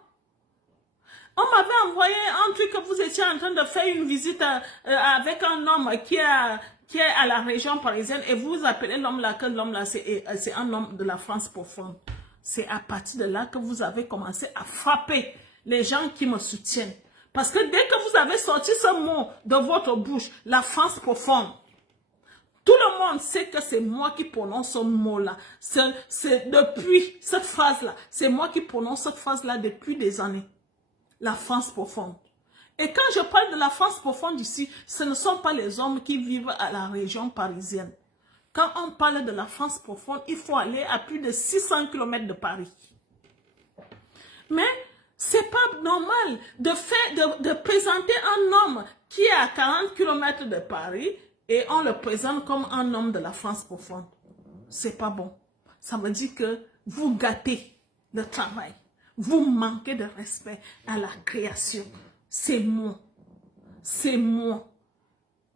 On m'avait envoyé un truc que vous étiez en train de faire une visite avec un homme qui est à la région parisienne et vous appelez l'homme là que l'homme là c'est un homme de la France profonde. C'est à partir de là que vous avez commencé à frapper les gens qui me soutiennent. Parce que dès que vous avez sorti ce mot de votre bouche, la France profonde, tout le monde sait que c'est moi qui prononce ce mot-là. C'est depuis cette phrase-là. C'est moi qui prononce cette phrase-là depuis des années. La France profonde. Et quand je parle de la France profonde ici, ce ne sont pas les hommes qui vivent à la région parisienne. Quand on parle de la France profonde, il faut aller à plus de 600 km de Paris. Mais c'est pas normal de présenter un homme qui est à 40 km de Paris et on le présente comme un homme de la France profonde. C'est pas bon. Ça veut dire que vous gâtez le travail. Vous manquez de respect à la création. C'est moi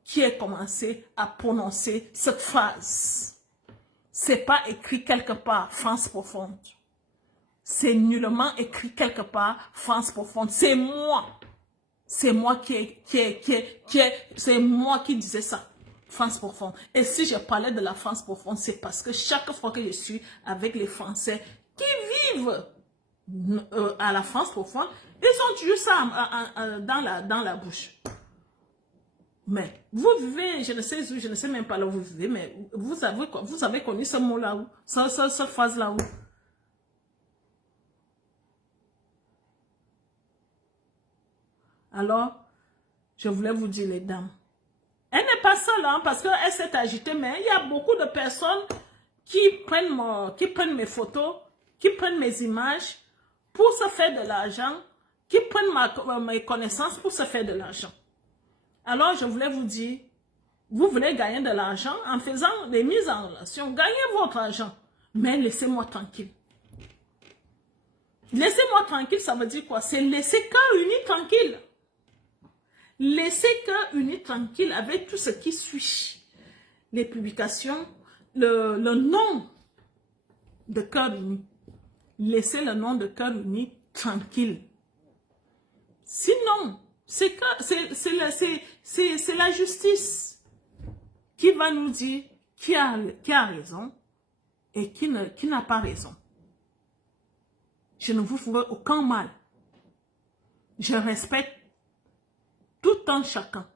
qui ai commencé à prononcer cette phrase. C'est pas écrit quelque part, France profonde. C'est nullement écrit quelque part, France profonde. C'est moi. C'est moi c'est moi qui disais ça. France profonde. Et si je parlais de la France profonde, c'est parce que chaque fois que je suis avec les Français qui vivent à la France profonde, ils ont toujours ça dans la bouche. Mais vous vivez, je ne sais même pas là où vous vivez, mais vous avez connu ce mot-là où, cette phrase-là où. Alors, je voulais vous dire, les dames, elle n'est pas seule, hein, parce qu'elle s'est agitée, mais il y a beaucoup de personnes qui prennent mes photos, qui prennent mes images pour se faire de l'argent, qui prennent mes connaissances pour se faire de l'argent. Alors, je voulais vous dire, Vous voulez gagner de l'argent en faisant des mises en relation. Gagnez votre argent, mais laissez-moi tranquille. Laissez-moi tranquille, ça veut dire quoi? C'est laisser Cœur Uni tranquille. Laissez Cœur Uni tranquille avec tout ce qui suit. Les publications, le nom de Cœur Uni. Laissez le nom de Cœur Uni tranquille. Sinon, c'est la justice qui va nous dire qui a raison et qui n'a pas raison. Je ne vous ferai aucun mal. Je respecte tout un chacun.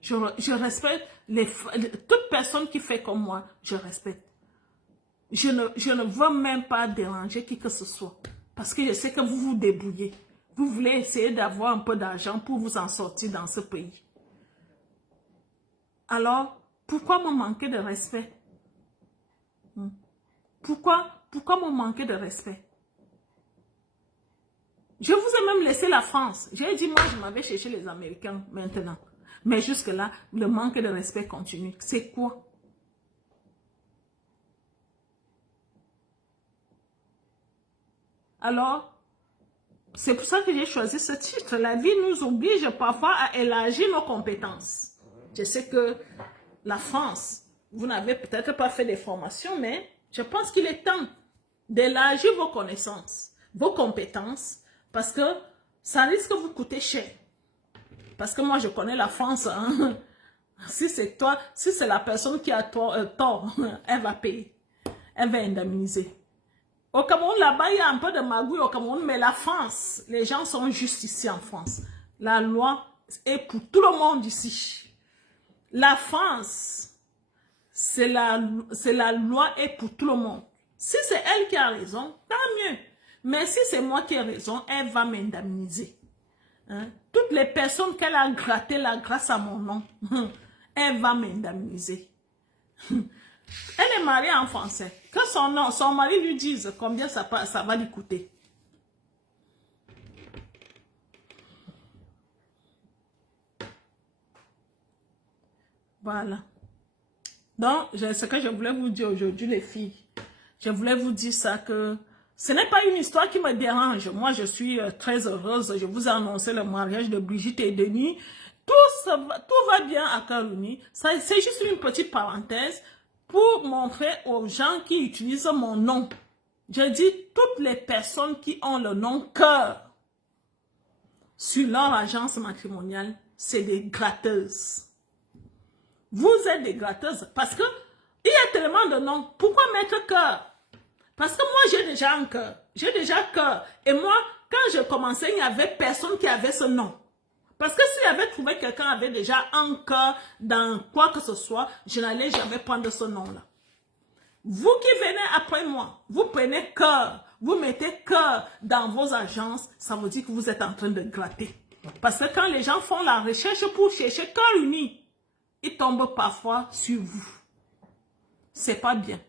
Je respecte toute personne qui fait comme moi, je respecte. Je ne veux même pas déranger qui que ce soit. Parce que je sais que vous vous débrouillez. Vous voulez essayer d'avoir un peu d'argent pour vous en sortir dans ce pays. Alors, pourquoi me manquer de respect? Pourquoi me manquer de respect? Je vous ai même laissé la France. J'ai dit, moi, je m'avais cherché les Américains maintenant. Mais jusque-là, le manque de respect continue. C'est quoi? Alors, c'est pour ça que j'ai choisi ce titre. La vie nous oblige parfois à élargir nos compétences. Je sais que la France, vous n'avez peut-être pas fait des formations, mais je pense qu'il est temps d'élargir vos connaissances, vos compétences, parce que ça risque de vous coûter cher. Parce que moi, je connais la France. Hein? Si c'est toi, si c'est la personne qui a tort, elle va payer. Elle va indemniser. Au Cameroun, là-bas, il y a un peu de magouille au Cameroun, mais la France, les gens sont juste ici en France. La loi est pour tout le monde ici. La France, c'est la loi est pour tout le monde. Si c'est elle qui a raison, tant mieux. Mais si c'est moi qui ai raison, elle va m'indemniser. Hein? Toutes les personnes qu'elle a grattées là grâce à mon nom, elle va m'indemniser. Elle est mariée en français. Que son mari lui dise combien ça va lui coûter. Voilà. Donc, ce que je voulais vous dire aujourd'hui, les filles. Je voulais vous dire ça que ce n'est pas une histoire qui me dérange. Moi, je suis très heureuse. Je vous ai annoncé le mariage de Brigitte et Denis. Tout va bien à Cœur Uni. C'est juste une petite parenthèse pour montrer aux gens qui utilisent mon nom. Je dis toutes les personnes qui ont le nom Cœur sur leur agence matrimoniale, c'est des gratteuses. Vous êtes des gratteuses parce que il y a tellement de noms. Pourquoi mettre Cœur? Parce que moi, j'ai déjà un cœur. J'ai déjà Cœur. Et moi, quand je commençais, il n'y avait personne qui avait ce nom. Parce que si j'avais trouvé quelqu'un qui avait déjà un cœur dans quoi que ce soit, je n'allais jamais prendre ce nom-là. Vous qui venez après moi, vous prenez Cœur, vous mettez Cœur dans vos agences, ça veut dire que vous êtes en train de gratter. Parce que quand les gens font la recherche pour chercher Cœur Uni, ils tombent parfois sur vous. C'est pas bien.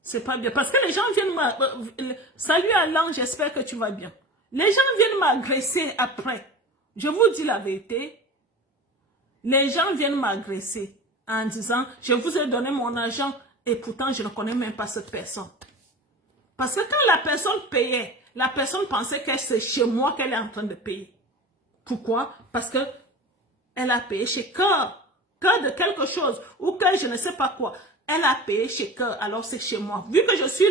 C'est pas bien. Parce que les gens viennent salut Alain, j'espère que tu vas bien. Les gens viennent m'agresser après. Je vous dis la vérité. Les gens viennent m'agresser en disant, je vous ai donné mon argent et pourtant je ne connais même pas cette personne. Parce que quand la personne payait, la personne pensait que c'est chez moi qu'elle est en train de payer. Pourquoi? Parce que elle a payé chez Cœur. Cœur de quelque chose. Ou que je ne sais pas quoi. Elle a payé chez Cœur. Alors c'est chez moi. Vu que je suis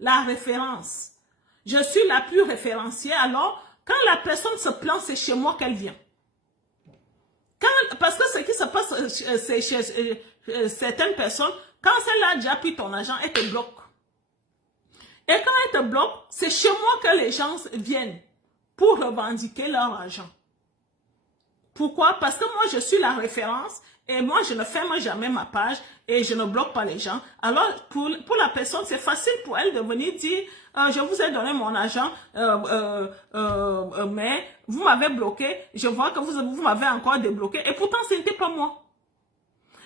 la référence. Je suis la plus référenciée. Alors, quand la personne se plaint, c'est chez moi qu'elle vient. Parce que ce qui se passe, c'est chez certaines personnes. Quand celle-là a déjà pris ton argent, elle te bloque. Et quand elle te bloque, c'est chez moi que les gens viennent pour revendiquer leur argent. Pourquoi? Parce que moi, je suis la référence et moi, je ne ferme jamais ma page et je ne bloque pas les gens. Alors, pour la personne, c'est facile pour elle de venir dire je vous ai donné mon argent, mais vous m'avez bloqué. Je vois que vous m'avez encore débloqué et pourtant, ce n'était pas moi.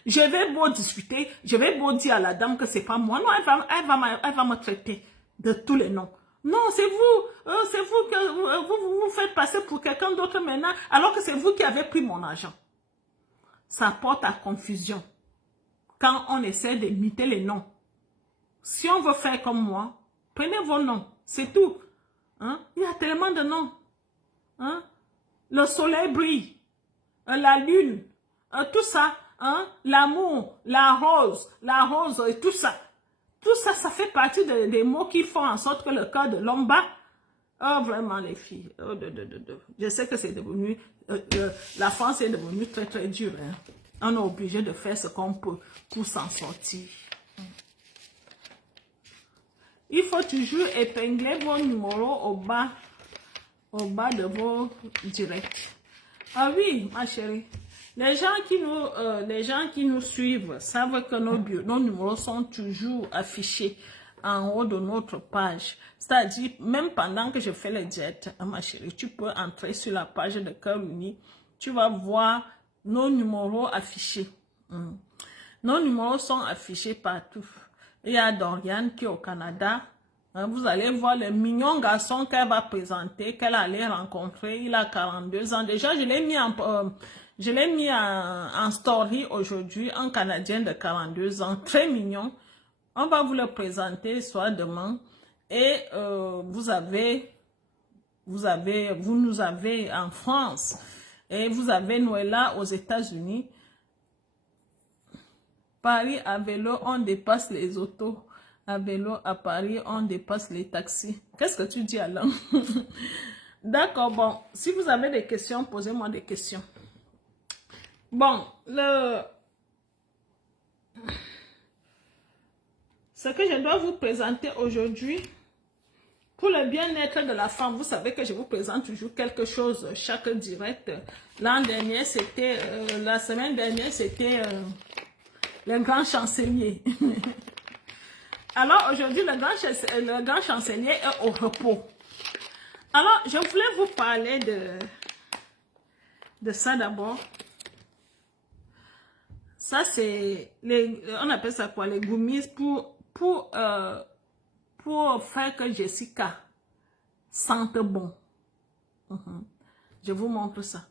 Je vais beau discuter, je vais beau dire à la dame que c'est pas moi. Non, elle va me traiter de tous les noms. Non, c'est vous que vous faites passer pour quelqu'un d'autre maintenant, alors que c'est vous qui avez pris mon argent. ça porte à confusion quand on essaie d'imiter les noms. Si on veut faire comme moi, prenez vos noms, c'est tout. Hein? Il y a tellement de noms. Hein? Le soleil brille, la lune, tout ça, hein? L'amour, la rose et tout ça. Tout ça, ça fait partie des mots qui font en sorte que le cœur de l'homme bat. Oh, vraiment, les filles. Oh, je sais que c'est devenu... la France est devenue très, très dure. Hein? On est obligé de faire ce qu'on peut pour s'en sortir. Il faut toujours épingler vos numéros au bas de vos directs. Ah oui, ma chérie. Les gens qui nous suivent savent que nos numéros sont toujours affichés en haut de notre page. C'est-à-dire, même pendant que je fais le direct, ma chérie, tu peux entrer sur la page de Cœur Uni. Tu vas voir nos numéros affichés. Nos numéros sont affichés partout. Il y a Dorian qui est au Canada. Vous allez voir le mignon garçon qu'elle va présenter, qu'elle allait rencontrer. Il a 42 ans. Déjà, je l'ai mis en story aujourd'hui, un Canadien de 42 ans, très mignon. On va vous le présenter soit demain. Et vous nous avez en France. Et vous avez Noëlla aux États-Unis. Paris à vélo, on dépasse les autos. À vélo, à Paris, on dépasse les taxis. Qu'est-ce que tu dis, Alain? D'accord, bon. Si vous avez des questions, posez-moi des questions. Bon, ce que je dois vous présenter aujourd'hui, pour le bien-être de la femme, vous savez que je vous présente toujours quelque chose chaque direct. L'an dernier, c'était, la semaine dernière, c'était le grand chancelier. Alors aujourd'hui, le grand chancelier est au repos. Alors, je voulais vous parler de ça d'abord. Ça, c'est, on appelle ça quoi? Les gummies pour faire que Jessica sente bon. Je vous montre ça.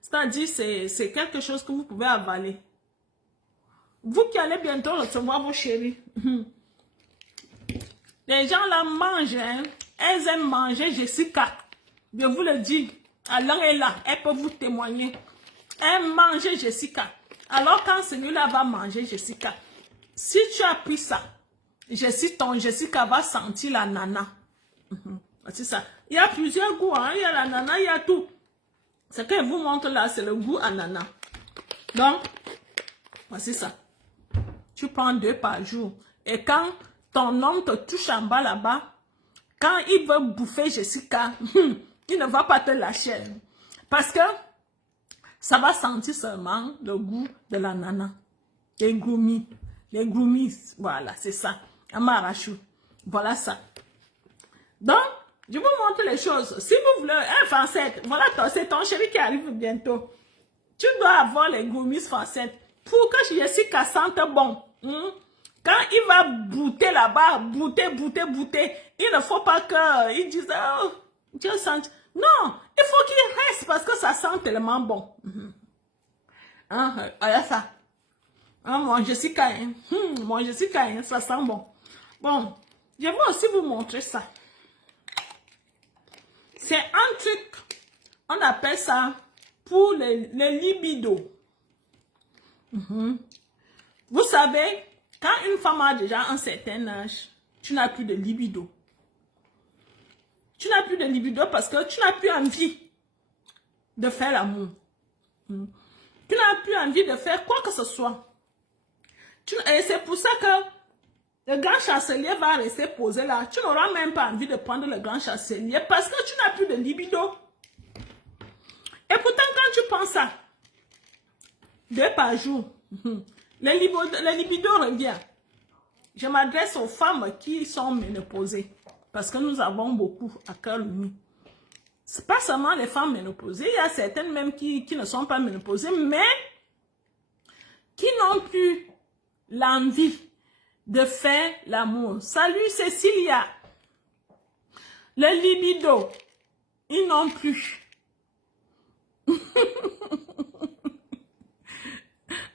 C'est-à-dire, c'est quelque chose que vous pouvez avaler. Vous qui allez bientôt recevoir vos chéris. Les gens là mangent, hein? Elles aiment manger Jessica. Je vous le dis. Alain est là, elle peut vous témoigner. Elle mange Jessica. Alors quand celui-là va manger Jessica, si tu as pris ça, ton Jessica va sentir la nana. C'est ça. Il y a plusieurs goûts, hein? Il y a la nana, il y a tout. Ce qu'elle vous montre là, c'est le goût ananas. Donc, voici ça. Tu prends 2 par jour. Et quand ton homme te touche en bas là-bas, quand il veut bouffer Jessica, il ne va pas te lâcher. Parce que ça va sentir seulement le goût de la nana. Les groumis. Les groumis. Voilà, c'est ça. Amarachou. Voilà ça. Donc, je vous montre les choses. Si vous voulez un fancette, voilà, c'est ton chéri qui arrive bientôt. Tu dois avoir les groumis facettes pour que Jessica sente bon. Quand il va bouter là-bas, bouter, il ne faut pas qu'il dise, oh, Dieu sente. Non, il faut qu'il reste parce que ça sent tellement bon. Regarde ça. Mon Jessica, ça sent bon. Bon, je vais aussi vous montrer ça. C'est un truc, on appelle ça pour le libido. Vous savez, quand une femme a déjà un certain âge, tu n'as plus de libido. Tu n'as plus de libido parce que tu n'as plus envie de faire l'amour. Tu n'as plus envie de faire quoi que ce soit. Et c'est pour ça que le grand chancelier va rester posé là. Tu n'auras même pas envie de prendre le grand chancelier parce que tu n'as plus de libido. Et pourtant, quand tu prends ça, 2 par jour, le libido revient. Je m'adresse aux femmes qui sont ménopausées. Parce que nous avons beaucoup à Cœur Uni. Ce n'est pas seulement les femmes ménopausées. Il y a certaines même qui ne sont pas ménopausées, mais qui n'ont plus l'envie de faire l'amour. Salut Cécilia. Le libido, ils n'ont plus.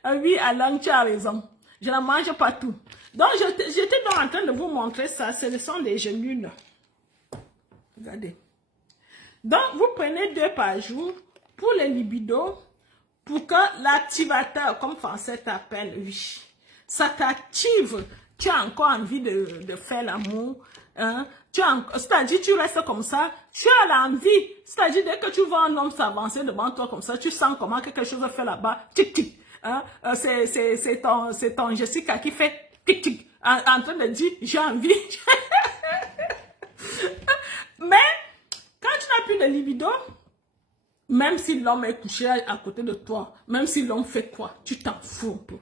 Ah oui, Alan, tu as raison. Je ne mange pas tout. Donc, j'étais donc en train de vous montrer ça. Ce sont les gélules. Regardez. Donc, vous prenez 2 par jour pour les libidos, pour que l'activateur, comme français t'appelle, oui, ça t'active. Tu as encore envie de faire l'amour. Hein? C'est-à-dire, tu restes comme ça, tu as l'envie. C'est-à-dire, dès que tu vois un homme s'avancer devant toi comme ça, tu sens comment quelque chose fait là-bas. Tic, tic. Hein? C'est ton Jessica qui fait tic, tic, en train de dire, j'ai envie. Mais, quand tu n'as plus de libido, même si l'homme est couché à côté de toi, même si l'homme fait quoi, tu t'en fous un peu.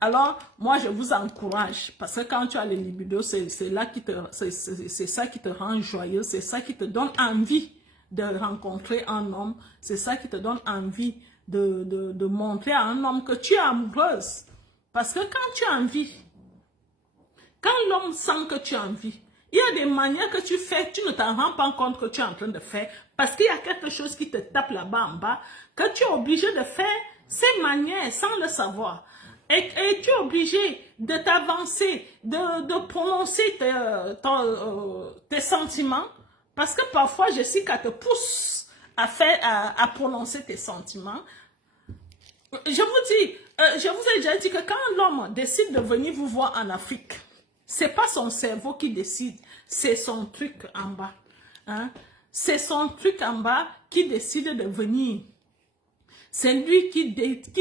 Alors, moi, je vous encourage, parce que quand tu as le libido, c'est ça qui te rend joyeux, c'est ça qui te donne envie de rencontrer un homme, c'est ça qui te donne envie de montrer à un homme que tu es amoureuse. Parce que quand tu as envie, quand l'homme sent que tu as envie, il y a des manières que tu fais, tu ne t'en rends pas compte que tu es en train de faire, parce qu'il y a quelque chose qui te tape là-bas en bas, que tu es obligé de faire ces manières sans le savoir. Et tu es obligé de t'avancer, de prononcer tes sentiments, parce que parfois, Jessica te pousse à prononcer tes sentiments. Je vous dis, je vous ai déjà dit que quand l'homme décide de venir vous voir en Afrique, c'est pas son cerveau qui décide, c'est son truc en bas. Hein? C'est son truc en bas qui décide de venir. C'est lui qui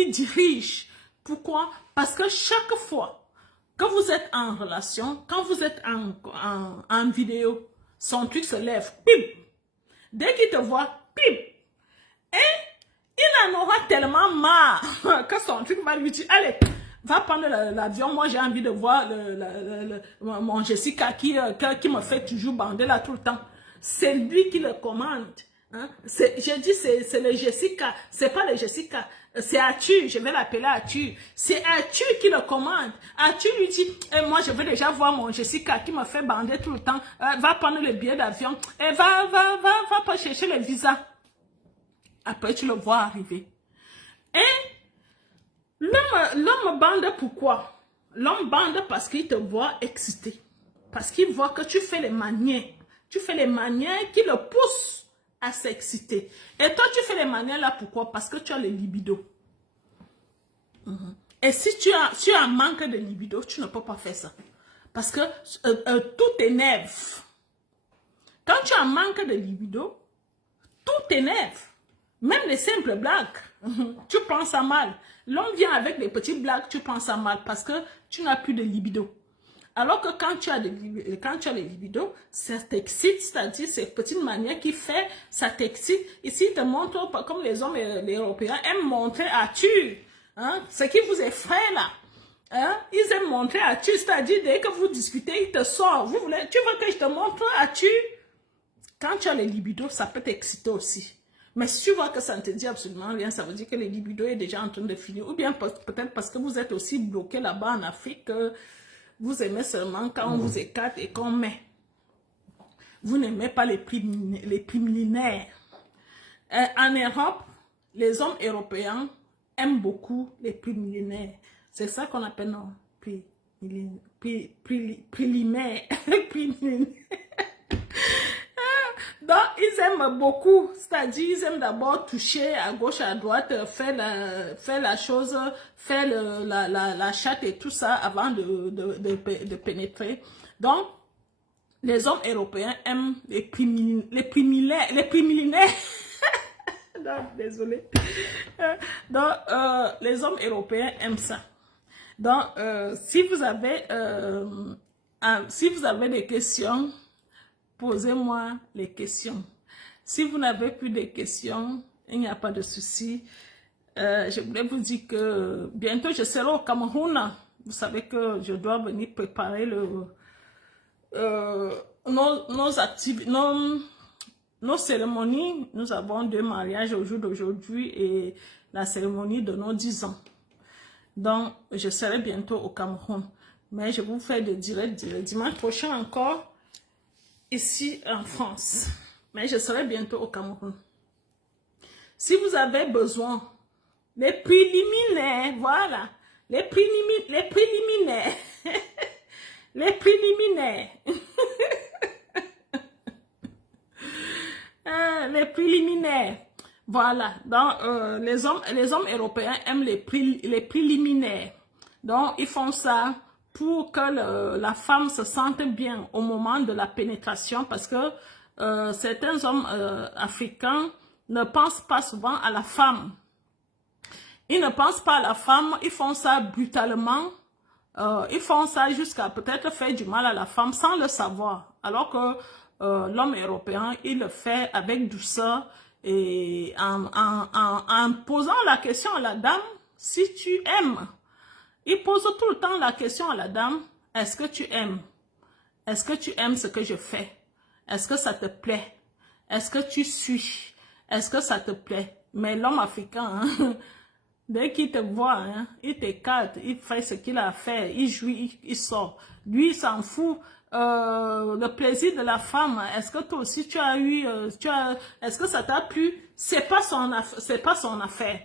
dirige. Pourquoi? Parce que chaque fois que vous êtes en relation, quand vous êtes en vidéo, son truc se lève. Pip! Dès qu'il te voit, pip! Et il en aura tellement marre que son truc va lui dire, allez, va prendre l'avion. Moi, j'ai envie de voir mon Jessica qui me fait toujours bander là tout le temps. C'est lui qui le commande. Hein? Je dis, c'est le Jessica. C'est pas le Jessica. C'est Arthur. Je vais l'appeler Arthur. C'est Arthur qui le commande. Arthur lui dit, moi, je veux déjà voir mon Jessica qui me fait bander tout le temps. Va prendre le billet d'avion. Et va pas chercher le visa. Après, tu le vois arriver. Et l'homme bande pourquoi? L'homme bande parce qu'il te voit excité. Parce qu'il voit que tu fais les manières. Tu fais les manières qui le poussent à s'exciter. Et toi, tu fais les manières là, pourquoi? Parce que tu as le libido. Et si tu as un manque de libido, tu ne peux pas faire ça. Parce que tout t'énerve. Quand tu as un manque de libido, tout t'énerve. Même les simples blagues, tu prends ça mal. L'homme vient avec des petites blagues, tu prends ça mal parce que tu n'as plus de libido. Alors que quand tu as le libido, ça t'excite, c'est-à-dire ces petites manières qu'il fait, ça t'excite. Ici, il te montre, comme les hommes les Européens aiment montrer Arthur, hein, ce qui vous effraie là. Hein? Ils aiment montrer Arthur, c'est-à-dire dès que vous discutez, il te sort. Tu veux que je te montre Arthur? Quand tu as le libido, ça peut t'exciter aussi. Mais si tu vois que ça ne te dit absolument rien, ça veut dire que le libido est déjà en train de finir. Ou bien peut-être parce que vous êtes aussi bloqué là-bas en Afrique, vous aimez seulement quand on vous écarte et qu'on met. Vous n'aimez pas les préliminaires. En Europe, les hommes européens aiment beaucoup les préliminaires. C'est ça qu'on appelle non, préliminaires. Donc, ils aiment beaucoup, c'est-à-dire, ils aiment d'abord toucher à gauche, à droite, faire la chose, faire la chatte et tout ça avant de pénétrer. Donc, les hommes européens aiment les préliminaires. Non, désolé. Donc, les hommes européens aiment ça. Donc, si vous avez des questions, posez-moi les questions. Si vous n'avez plus de questions, il n'y a pas de souci. Je voulais vous dire que bientôt je serai au Cameroun. Vous savez que je dois venir préparer nos cérémonies. Nous avons 2 mariages au jour d'aujourd'hui et la cérémonie de nos 10 ans. Donc, je serai bientôt au Cameroun. Mais je vous fais de direct dimanche prochain encore. Ici en France, mais je serai bientôt au Cameroun. Si vous avez besoin Les préliminaires, voilà. Les préliminaires. Les préliminaires. Les préliminaires. Voilà. Donc, les hommes européens aiment les préliminaires. Donc, ils font ça pour que la femme se sente bien au moment de la pénétration, parce que certains hommes africains ne pensent pas souvent à la femme. Ils ne pensent pas à la femme, ils font ça brutalement. Ils font ça jusqu'à peut-être faire du mal à la femme sans le savoir. Alors que l'homme européen, il le fait avec douceur et en posant la question à la dame, si tu aimes. Il pose tout le temps la question à la dame, est-ce que tu aimes? Est-ce que tu aimes ce que je fais? Est-ce que ça te plaît? Est-ce que tu suis? Est-ce que ça te plaît? Mais l'homme africain, hein, dès qu'il te voit, hein, il t'écarte, il fait ce qu'il a à faire, il jouit, il sort. Lui, il s'en fout. Le plaisir de la femme, est-ce que toi aussi tu as eu, est-ce que ça t'a plu? C'est pas son affaire.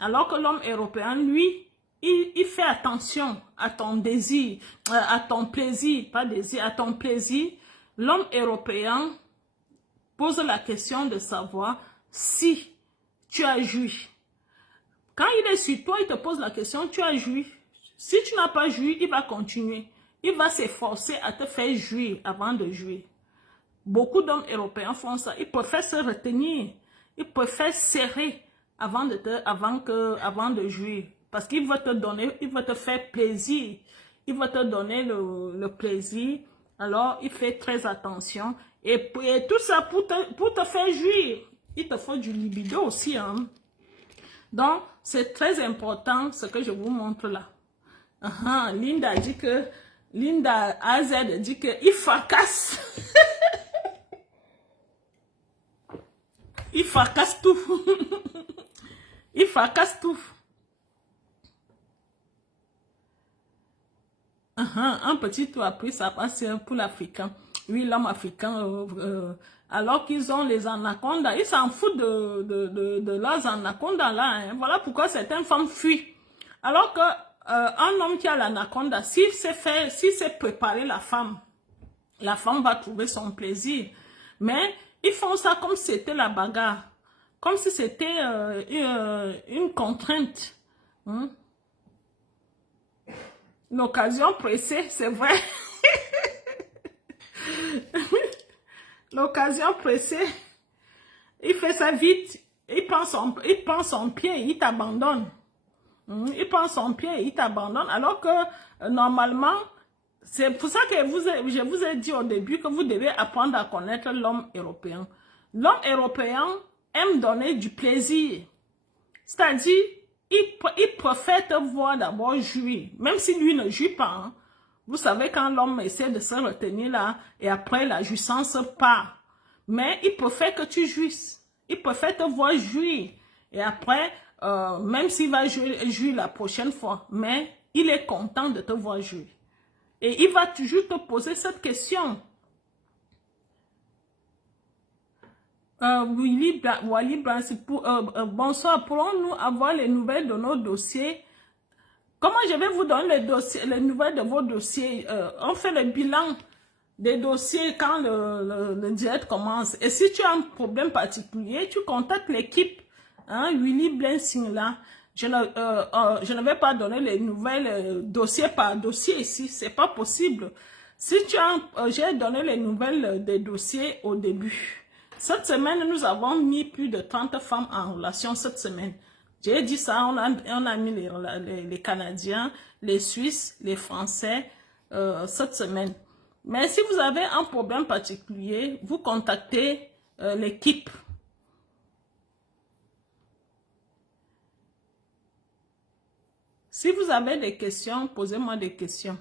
Alors que l'homme européen, lui, il fait attention à ton désir, à ton plaisir, pas désir, à ton plaisir. L'homme européen pose la question de savoir si tu as joui. Quand il est sur toi, il te pose la question, tu as joui. Si tu n'as pas joui, il va continuer. Il va s'efforcer à te faire jouir avant de jouir. Beaucoup d'hommes européens font ça. Ils préfèrent se retenir. Ils préfèrent serrer avant de jouir. Parce qu'il veut te donner, il veut te faire plaisir. Il veut te donner le plaisir. Alors, il fait très attention. Et tout ça pour te faire jouir. Il te faut du libido aussi, hein. Donc, c'est très important ce que je vous montre là. Linda AZ dit que il fracasse. Il fracasse tout. Il fracasse tout. Un petit tour après, ça passe pour l'Africain. Oui, l'homme africain, alors qu'ils ont les anacondas, ils s'en foutent de leurs anacondas là. Hein. Voilà pourquoi certaines femmes fuient. Alors que un homme qui a l'anaconda, s'il sait préparer la femme va trouver son plaisir. Mais ils font ça comme si c'était la bagarre. Comme si c'était une contrainte. Hein? L'occasion pressée, c'est vrai. L'occasion pressée. Il fait ça vite. Il prend son pied et il t'abandonne. Il prend son pied et il t'abandonne. Alors que normalement, c'est pour ça que je vous ai dit au début que vous devez apprendre à connaître l'homme européen. L'homme européen aime donner du plaisir. C'est-à-dire, il préfère te voir d'abord jouir, même si lui ne jouit pas. Hein. Vous savez, quand l'homme essaie de se retenir là, et après la jouissance part. Mais il préfère que tu jouisses. Il préfère te voir jouir. Et après, même s'il va jouir la prochaine fois, mais il est content de te voir jouir. Et il va toujours te poser cette question. Wally Brancy, bonsoir, pourrons-nous avoir les nouvelles de nos dossiers? Comment je vais vous donner les nouvelles de vos dossiers? On fait le bilan des dossiers quand le direct commence. Et si tu as un problème particulier, tu contactes l'équipe, hein, Willy Blensing là. Je ne vais pas donner les nouvelles dossier par dossier ici, c'est pas possible. Si tu as, j'ai donné les nouvelles des dossiers au début. Cette semaine, nous avons mis plus de 30 femmes en relation cette semaine. J'ai dit ça, on a mis les Canadiens, les Suisses, les Français cette semaine. Mais si vous avez un problème particulier, vous contactez l'équipe. Si vous avez des questions, posez-moi des questions.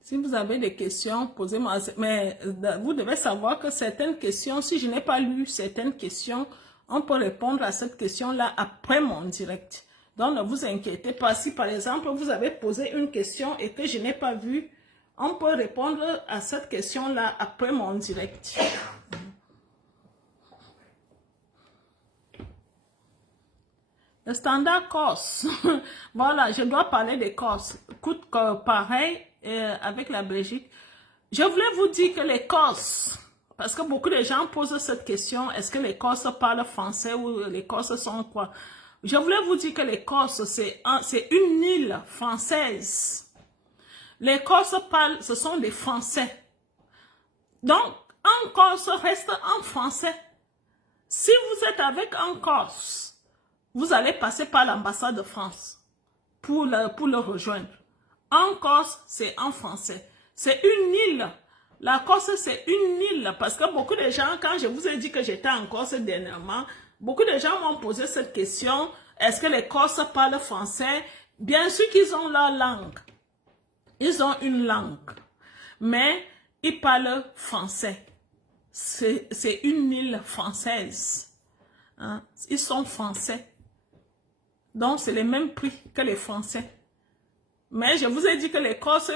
Si vous avez des questions, posez-moi. Mais vous devez savoir que certaines questions, si je n'ai pas lu certaines questions, on peut répondre à cette question-là après mon direct. Donc, ne vous inquiétez pas. Si, par exemple, vous avez posé une question et que je n'ai pas vu, on peut répondre à cette question-là après mon direct. Le standard Corse. Voilà, je dois parler des Corses. Coûte pareil avec la Belgique. Je voulais vous dire que les Corses, parce que beaucoup de gens posent cette question, est-ce que les Corses parlent français ou les Corses sont quoi? Je voulais vous dire que les Corses, c'est une île française. Les Corses parlent, ce sont des Français. Donc, en Corse reste en français. Si vous êtes avec un Corse, vous allez passer par l'ambassade de France pour le rejoindre. En Corse, c'est en français. C'est une île. La Corse, c'est une île. Parce que beaucoup de gens, quand je vous ai dit que j'étais en Corse dernièrement, beaucoup de gens m'ont posé cette question. Est-ce que les Corses parlent français? Bien sûr qu'ils ont leur langue. Ils ont une langue. Mais ils parlent français. C'est une île française. Hein? Ils sont français. Donc, c'est les mêmes prix que les Français. Mais je vous ai dit que les Corses,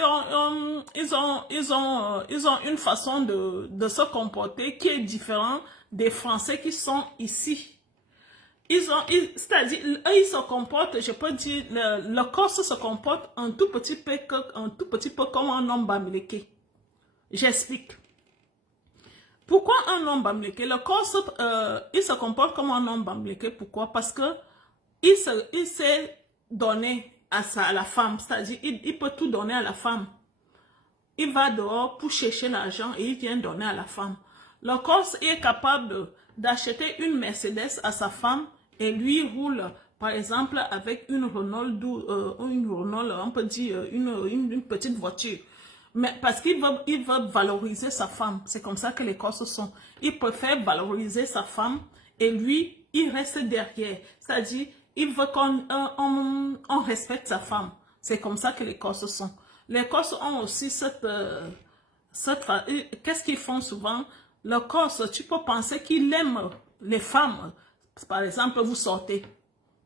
ils ont une façon de se comporter qui est différente des Français qui sont ici. C'est-à-dire, eux, ils se comportent, je peux dire, le Corse se comporte un tout petit peu comme un homme bamileke. J'explique. Pourquoi un homme bamileke? Le Corse, il se comporte comme un homme bamileke. Pourquoi? Parce que il s'est donné à la femme, c'est-à-dire il peut tout donner à la femme. Il va dehors pour chercher l'argent et il vient donner à la femme. Le Corse est capable d'acheter une Mercedes à sa femme et lui roule, par exemple, avec une Renault, on peut dire une petite voiture. Mais parce qu'il veut valoriser sa femme. C'est comme ça que les Corses sont. Il préfère valoriser sa femme et lui, il reste derrière. C'est-à-dire, il veut qu'on respecte sa femme. C'est comme ça que les Corses sont. Les Corses ont aussi qu'est-ce qu'ils font souvent? Le Corse, tu peux penser qu'il aime les femmes. Par exemple, vous sortez.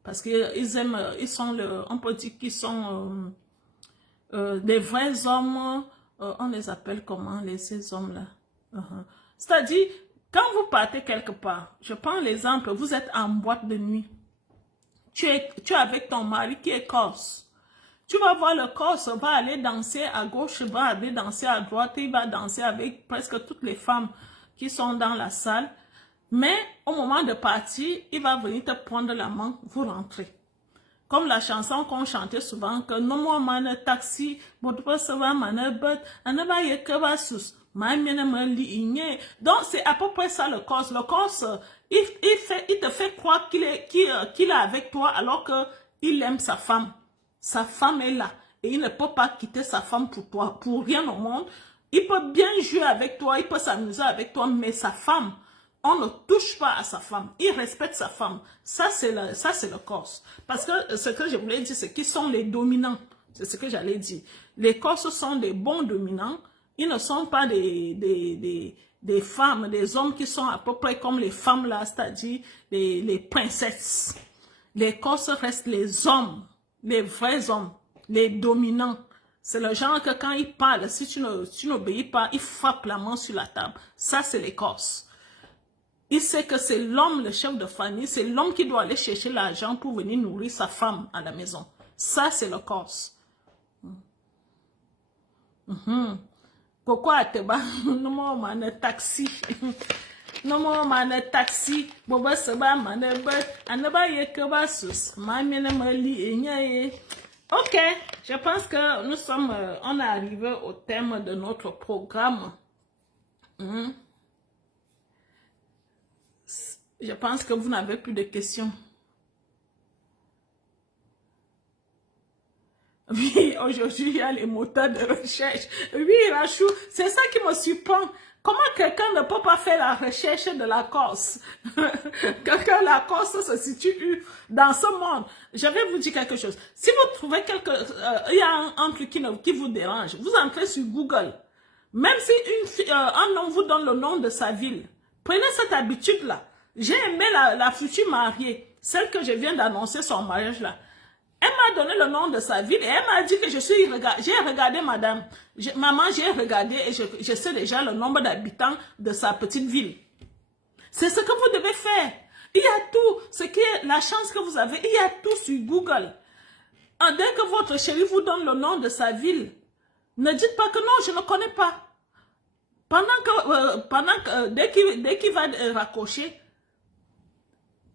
Parce qu'ils aiment, on peut dire qu'ils sont des vrais hommes. On les appelle comment, ces hommes-là? C'est-à-dire, quand vous partez quelque part, je prends l'exemple, vous êtes en boîte de nuit. Tu es avec ton mari qui est Corse. Tu vas voir le Corse, va aller danser à gauche, va aller danser à droite, il va danser avec presque toutes les femmes qui sont dans la salle. Mais au moment de partir, il va venir te prendre la main, vous rentrez. Comme la chanson qu'on chantait souvent, que non moi man taxi, donc c'est à peu près ça le Corse. Le Corse, il te fait croire qu'il est avec toi alors qu'il aime sa femme. Sa femme est là et il ne peut pas quitter sa femme pour toi, pour rien au monde. Il peut bien jouer avec toi, il peut s'amuser avec toi, mais sa femme, on ne touche pas à sa femme. Il respecte sa femme. Ça, c'est le Corse. Parce que ce que je voulais dire, c'est qu'ils sont les dominants. C'est ce que j'allais dire. Les Corses sont des bons dominants. Ils ne sont pas des femmes, des hommes qui sont à peu près comme les femmes là, c'est-à-dire les princesses. Les Corses restent les hommes, les vrais hommes, les dominants. C'est le genre que quand ils parlent, si tu n'obéis pas, ils frappent la main sur la table. Ça, c'est les Corses. Il sait que c'est l'homme, le chef de famille, c'est l'homme qui doit aller chercher l'argent pour venir nourrir sa femme à la maison. Ça, c'est le Corse. Pourquoi te bats? Non, moi, on taxi. Non, moi, on taxi. Boba seba, maneba, anaba yekeba sus. Mamie mali, ok, je pense que on est arrivé au thème de notre programme. Je pense que vous n'avez plus de questions. Oui, aujourd'hui, il y a les moteurs de recherche. Oui, Rachou, c'est ça qui me surprend. Comment quelqu'un ne peut pas faire la recherche de la Corse? Que la Corse se situe dans ce monde. Je vais vous dire quelque chose. Si vous trouvez il y a un truc qui vous dérange, vous entrez sur Google. Même si un homme vous donne le nom de sa ville, prenez cette habitude-là. J'ai aimé la future mariée, celle que je viens d'annoncer son mariage là. Elle m'a donné le nom de sa ville et elle m'a dit que j'ai regardé madame. Maman, j'ai regardé et je sais déjà le nombre d'habitants de sa petite ville. C'est ce que vous devez faire. Il y a tout. Ce qui est la chance que vous avez, il y a tout sur Google. Dès que votre chéri vous donne le nom de sa ville, ne dites pas que non, je ne connais pas. Dès qu'il va raccrocher,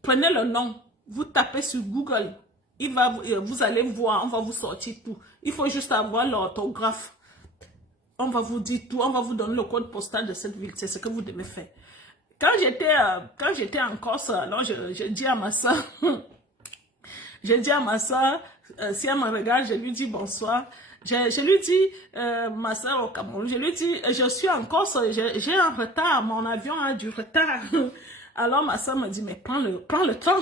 prenez le nom, vous tapez sur Google, vous allez voir, on va vous sortir tout. Il faut juste avoir l'orthographe. On va vous dire tout, on va vous donner le code postal de cette ville, c'est ce que vous devez faire. Quand j'étais en Corse, alors je dis à ma soeur, si elle me regarde, je lui dis bonsoir. Je lui dis, ma soeur au Cameroun, je lui dis, je suis en Corse, j'ai un retard, mon avion a du retard. Alors ma soeur me dit, mais prends le temps.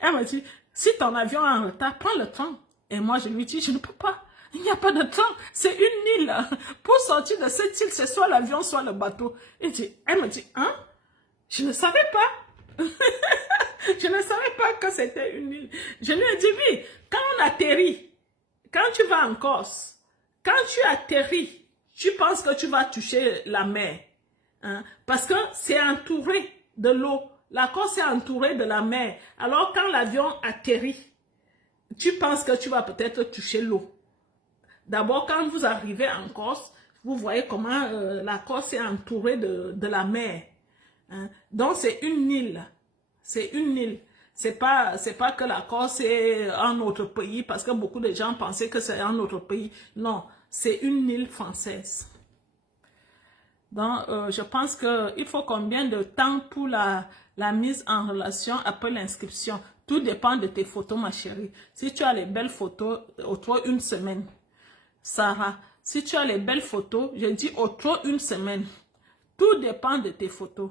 Elle me dit, si ton avion a un retard, prends le temps. Et moi, je lui dis, je ne peux pas. Il n'y a pas de temps. C'est une île. Pour sortir de cette île, c'est soit l'avion, soit le bateau. Elle me dit, hein? Je ne savais pas. Je ne savais pas que c'était une île. Je lui ai dit, oui, quand on atterrit, quand tu vas en Corse, quand tu atterris, tu penses que tu vas toucher la mer. Hein? Parce que c'est entouré de l'eau. La Corse est entourée de la mer. Alors, quand l'avion atterrit, tu penses que tu vas peut-être toucher l'eau. D'abord, quand vous arrivez en Corse, vous voyez comment la Corse est entourée de la mer. Hein? Donc, c'est une île. C'est une île. C'est pas que la Corse est un autre pays, parce que beaucoup de gens pensaient que c'est un autre pays. Non, c'est une île française. Donc, je pense qu'il faut combien de temps pour la mise en relation après l'inscription? Tout dépend de tes photos, ma chérie. Si tu as les belles photos, autour d'une semaine. Sarah, si tu as les belles photos, je dis autour d'une semaine. Tout dépend de tes photos.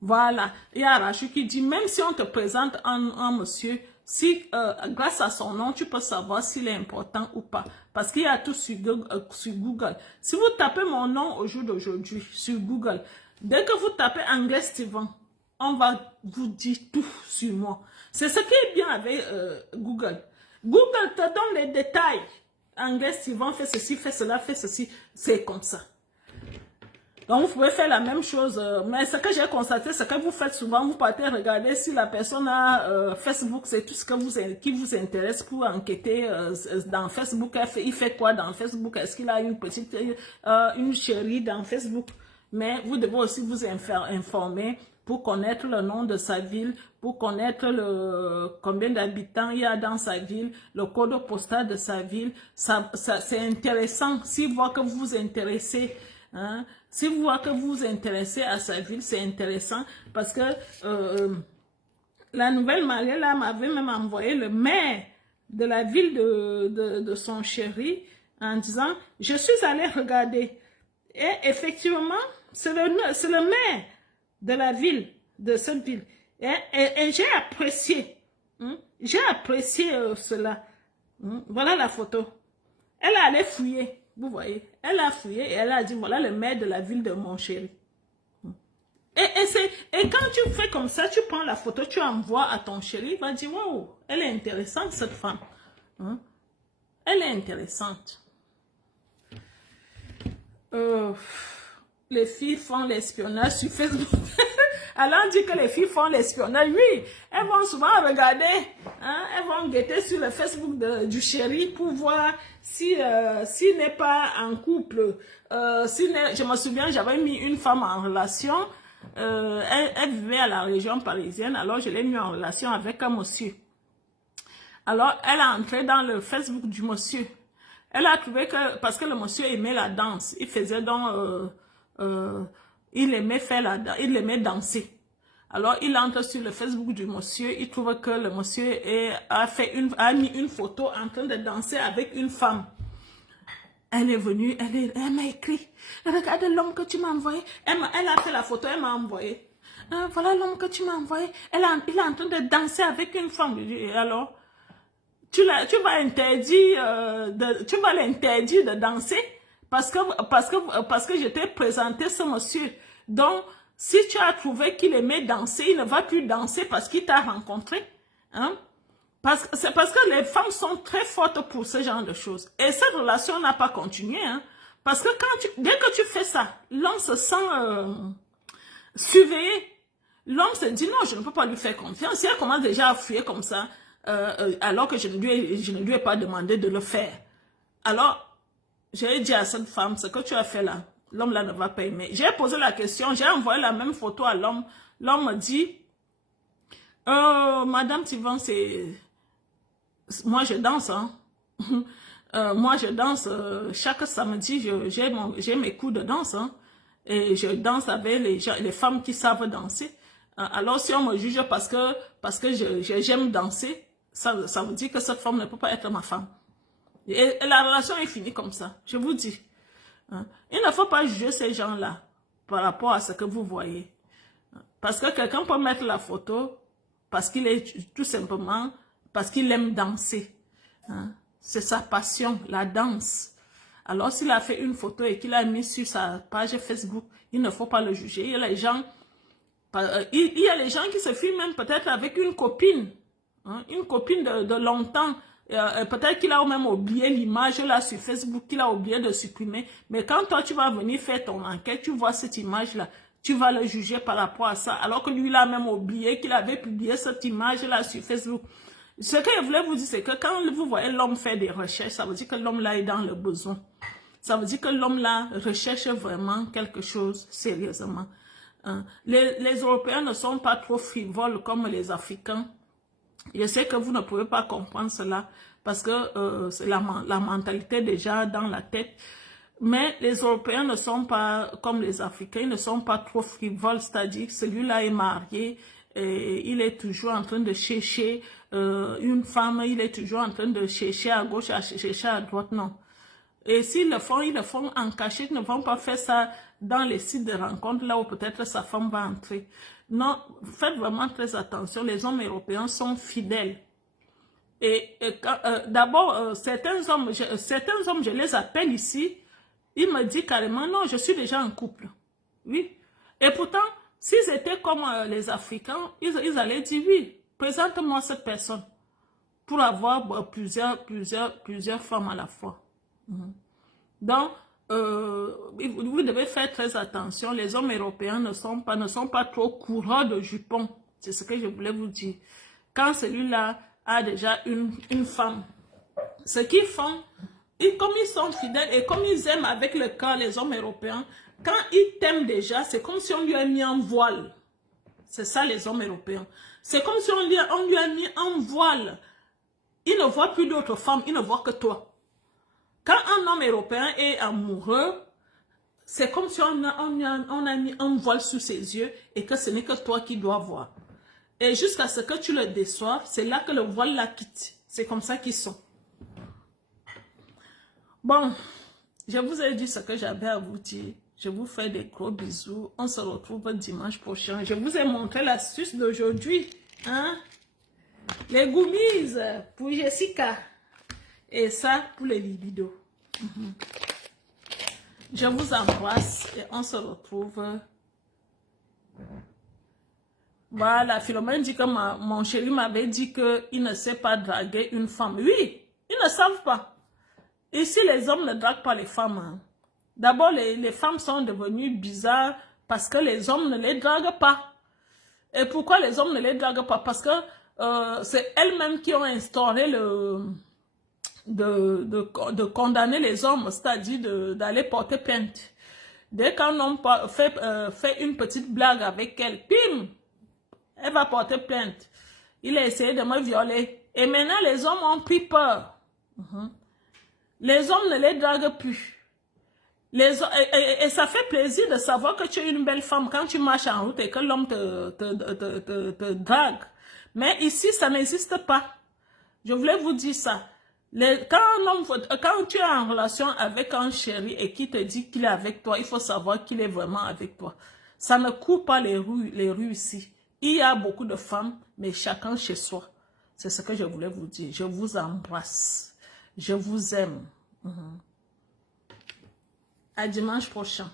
Voilà. Il y a Rachou qui dit, même si on te présente un monsieur, si grâce à son nom, tu peux savoir s'il est important ou pas. Parce qu'il y a tout sur Google. Si vous tapez mon nom au jour d'aujourd'hui sur Google, dès que vous tapez Anglais Steven, on va vous dire tout sur moi. C'est ce qui est bien avec Google. Google te donne les détails. Anglais Steven fait ceci, fait cela, fait ceci. C'est comme ça. Donc, vous pouvez faire la même chose. Mais ce que j'ai constaté, c'est que vous faites souvent, vous partez regarder si la personne a Facebook, c'est tout ce que qui vous intéresse pour enquêter dans Facebook. Il fait quoi dans Facebook? Est-ce qu'il a une petite, une chérie dans Facebook? Mais vous devez aussi vous informer pour connaître le nom de sa ville, pour connaître combien d'habitants il y a dans sa ville, le code postal de sa ville. C'est intéressant. Si vous voyez que vous vous intéressez, hein, si vous voyez que vous vous intéressez à sa ville, c'est intéressant parce que la nouvelle mariée là m'avait même envoyé le maire de la ville de son chéri en disant « Je suis allée regarder ». Et effectivement, c'est le maire de la ville, de cette ville. Et j'ai apprécié. J'ai apprécié cela. Voilà la photo. Elle allait fouiller. Vous voyez, elle a fouillé et elle a dit, voilà le maire de la ville de mon chéri. Et quand tu fais comme ça, tu prends la photo, tu envoies à ton chéri, il va dire, waouh, elle est intéressante cette femme. Elle est intéressante. Les filles font l'espionnage sur Facebook. Alors on dit que les filles font l'espionnage. Oui, elles vont souvent regarder, hein, elles vont guetter sur le Facebook du chéri pour voir s'il n'est pas en couple. Je me souviens, j'avais mis une femme en relation. Elle vivait à la région parisienne, alors je l'ai mis en relation avec un monsieur. Alors, elle a entré dans le Facebook du monsieur. Elle a trouvé que, parce que le monsieur aimait la danse, il faisait donc... il aimait faire il aimait danser. Alors, il entre sur le Facebook du monsieur, il trouve que le monsieur a mis une photo en train de danser avec une femme. Elle est venue, elle m'a écrit, regarde l'homme que tu m'as envoyé. Elle a fait la photo, elle m'a envoyé. Voilà l'homme que tu m'as envoyé. Il est en train de danser avec une femme. Et alors, tu vas l'interdire de danser parce que je t'ai présenté ce monsieur. Donc, si tu as trouvé qu'il aimait danser, il ne va plus danser parce qu'il t'a rencontré. Hein? C'est parce que les femmes sont très fortes pour ce genre de choses. Et cette relation n'a pas continué. Hein? Parce que dès que tu fais ça, l'homme se sent surveillé. L'homme se dit non, je ne peux pas lui faire confiance. Si elle commence déjà à fuir comme ça, alors que je ne lui ai pas demandé de le faire. Alors, j'ai dit à cette femme, ce que tu as fait là, l'homme là ne va pas aimer. J'ai posé la question, j'ai envoyé la même photo à l'homme. L'homme me dit, Madame Tivan, moi je danse, hein. Moi je danse, chaque samedi, j'ai mes cours de danse, hein. Et je danse avec les femmes qui savent danser. Alors si on me juge parce que j'aime danser, ça veut dire que cette femme ne peut pas être ma femme. Et la relation est finie comme ça, je vous dis. Il ne faut pas juger ces gens-là par rapport à ce que vous voyez. Parce que quelqu'un peut mettre la photo parce qu'il est tout simplement, parce qu'il aime danser. C'est sa passion, la danse. Alors s'il a fait une photo et qu'il a mis sur sa page Facebook, il ne faut pas le juger. Il y a les gens qui se filment même peut-être avec une copine de longtemps. Peut-être qu'il a même oublié l'image là sur Facebook, qu'il a oublié de supprimer. Mais quand toi, tu vas venir faire ton enquête, tu vois cette image-là, tu vas le juger par rapport à ça. Alors que lui, il a même oublié qu'il avait publié cette image-là sur Facebook. Ce que je voulais vous dire, c'est que quand vous voyez l'homme faire des recherches, ça veut dire que l'homme là est dans le besoin. Ça veut dire que l'homme là recherche vraiment quelque chose sérieusement. Les Européens ne sont pas trop frivoles comme les Africains. Je sais que vous ne pouvez pas comprendre cela parce que c'est la mentalité déjà dans la tête. Mais les Européens ne sont pas comme les Africains, ils ne sont pas trop frivoles, c'est-à-dire que celui-là est marié et il est toujours en train de chercher une femme, il est toujours en train de chercher à gauche, à chercher à droite, non. Et s'ils le font, ils le font en cachette, ils ne vont pas faire ça dans les sites de rencontres, là où peut-être sa femme va entrer. Non, faites vraiment très attention, les hommes européens sont fidèles. Et d'abord, certains hommes, je les appelle ici, ils me disent carrément, non, je suis déjà en couple. Oui. Et pourtant, s'ils étaient comme les Africains, ils allaient dire, oui, présente-moi cette personne pour avoir plusieurs femmes à la fois. Donc, vous devez faire très attention. Les hommes européens ne sont pas trop coureurs de jupons. C'est ce que je voulais vous dire. Quand celui-là a déjà une femme, ce qu'ils font, comme ils sont fidèles et comme ils aiment avec le cœur les hommes européens, quand ils t'aiment déjà, c'est comme si on lui a mis un voile. C'est ça les hommes européens. C'est comme si on lui a mis un voile. Il ne voit plus d'autres femmes, il ne voit que toi. Quand un homme européen est amoureux, c'est comme si on a mis un voile sur ses yeux et que ce n'est que toi qui dois voir. Et jusqu'à ce que tu le déçoives, c'est là que le voile la quitte. C'est comme ça qu'ils sont. Bon, je vous ai dit ce que j'avais à vous dire. Je vous fais des gros bisous. On se retrouve dimanche prochain. Je vous ai montré l'astuce d'aujourd'hui. Hein? Les gummies pour Jessica. Et ça pour les libidos. Je vous embrasse et on se retrouve. Voilà, Philomène dit que mon chéri m'avait dit qu'il ne sait pas draguer une femme. Oui, ils ne savent pas. Ici, les hommes ne draguent pas les femmes. Hein. D'abord, les femmes sont devenues bizarres parce que les hommes ne les draguent pas. Et pourquoi les hommes ne les draguent pas? Parce que c'est elles-mêmes qui ont instauré de condamner les hommes, c'est-à-dire d'aller porter plainte. Dès qu'un homme fait une petite blague avec elle, pim, elle va porter plainte. Il a essayé de me violer. Et maintenant, les hommes ont pris peur. Les hommes ne les draguent plus. Et ça fait plaisir de savoir que tu es une belle femme quand tu marches en route et que l'homme te drague. Mais ici, ça n'existe pas. Je voulais vous dire ça. Quand tu es en relation avec un chéri et qui te dit qu'il est avec toi, il faut savoir qu'il est vraiment avec toi. Ça ne court pas les rues ici. Il y a beaucoup de femmes, mais chacun chez soi. C'est ce que je voulais vous dire. Je vous embrasse. Je vous aime. À dimanche prochain.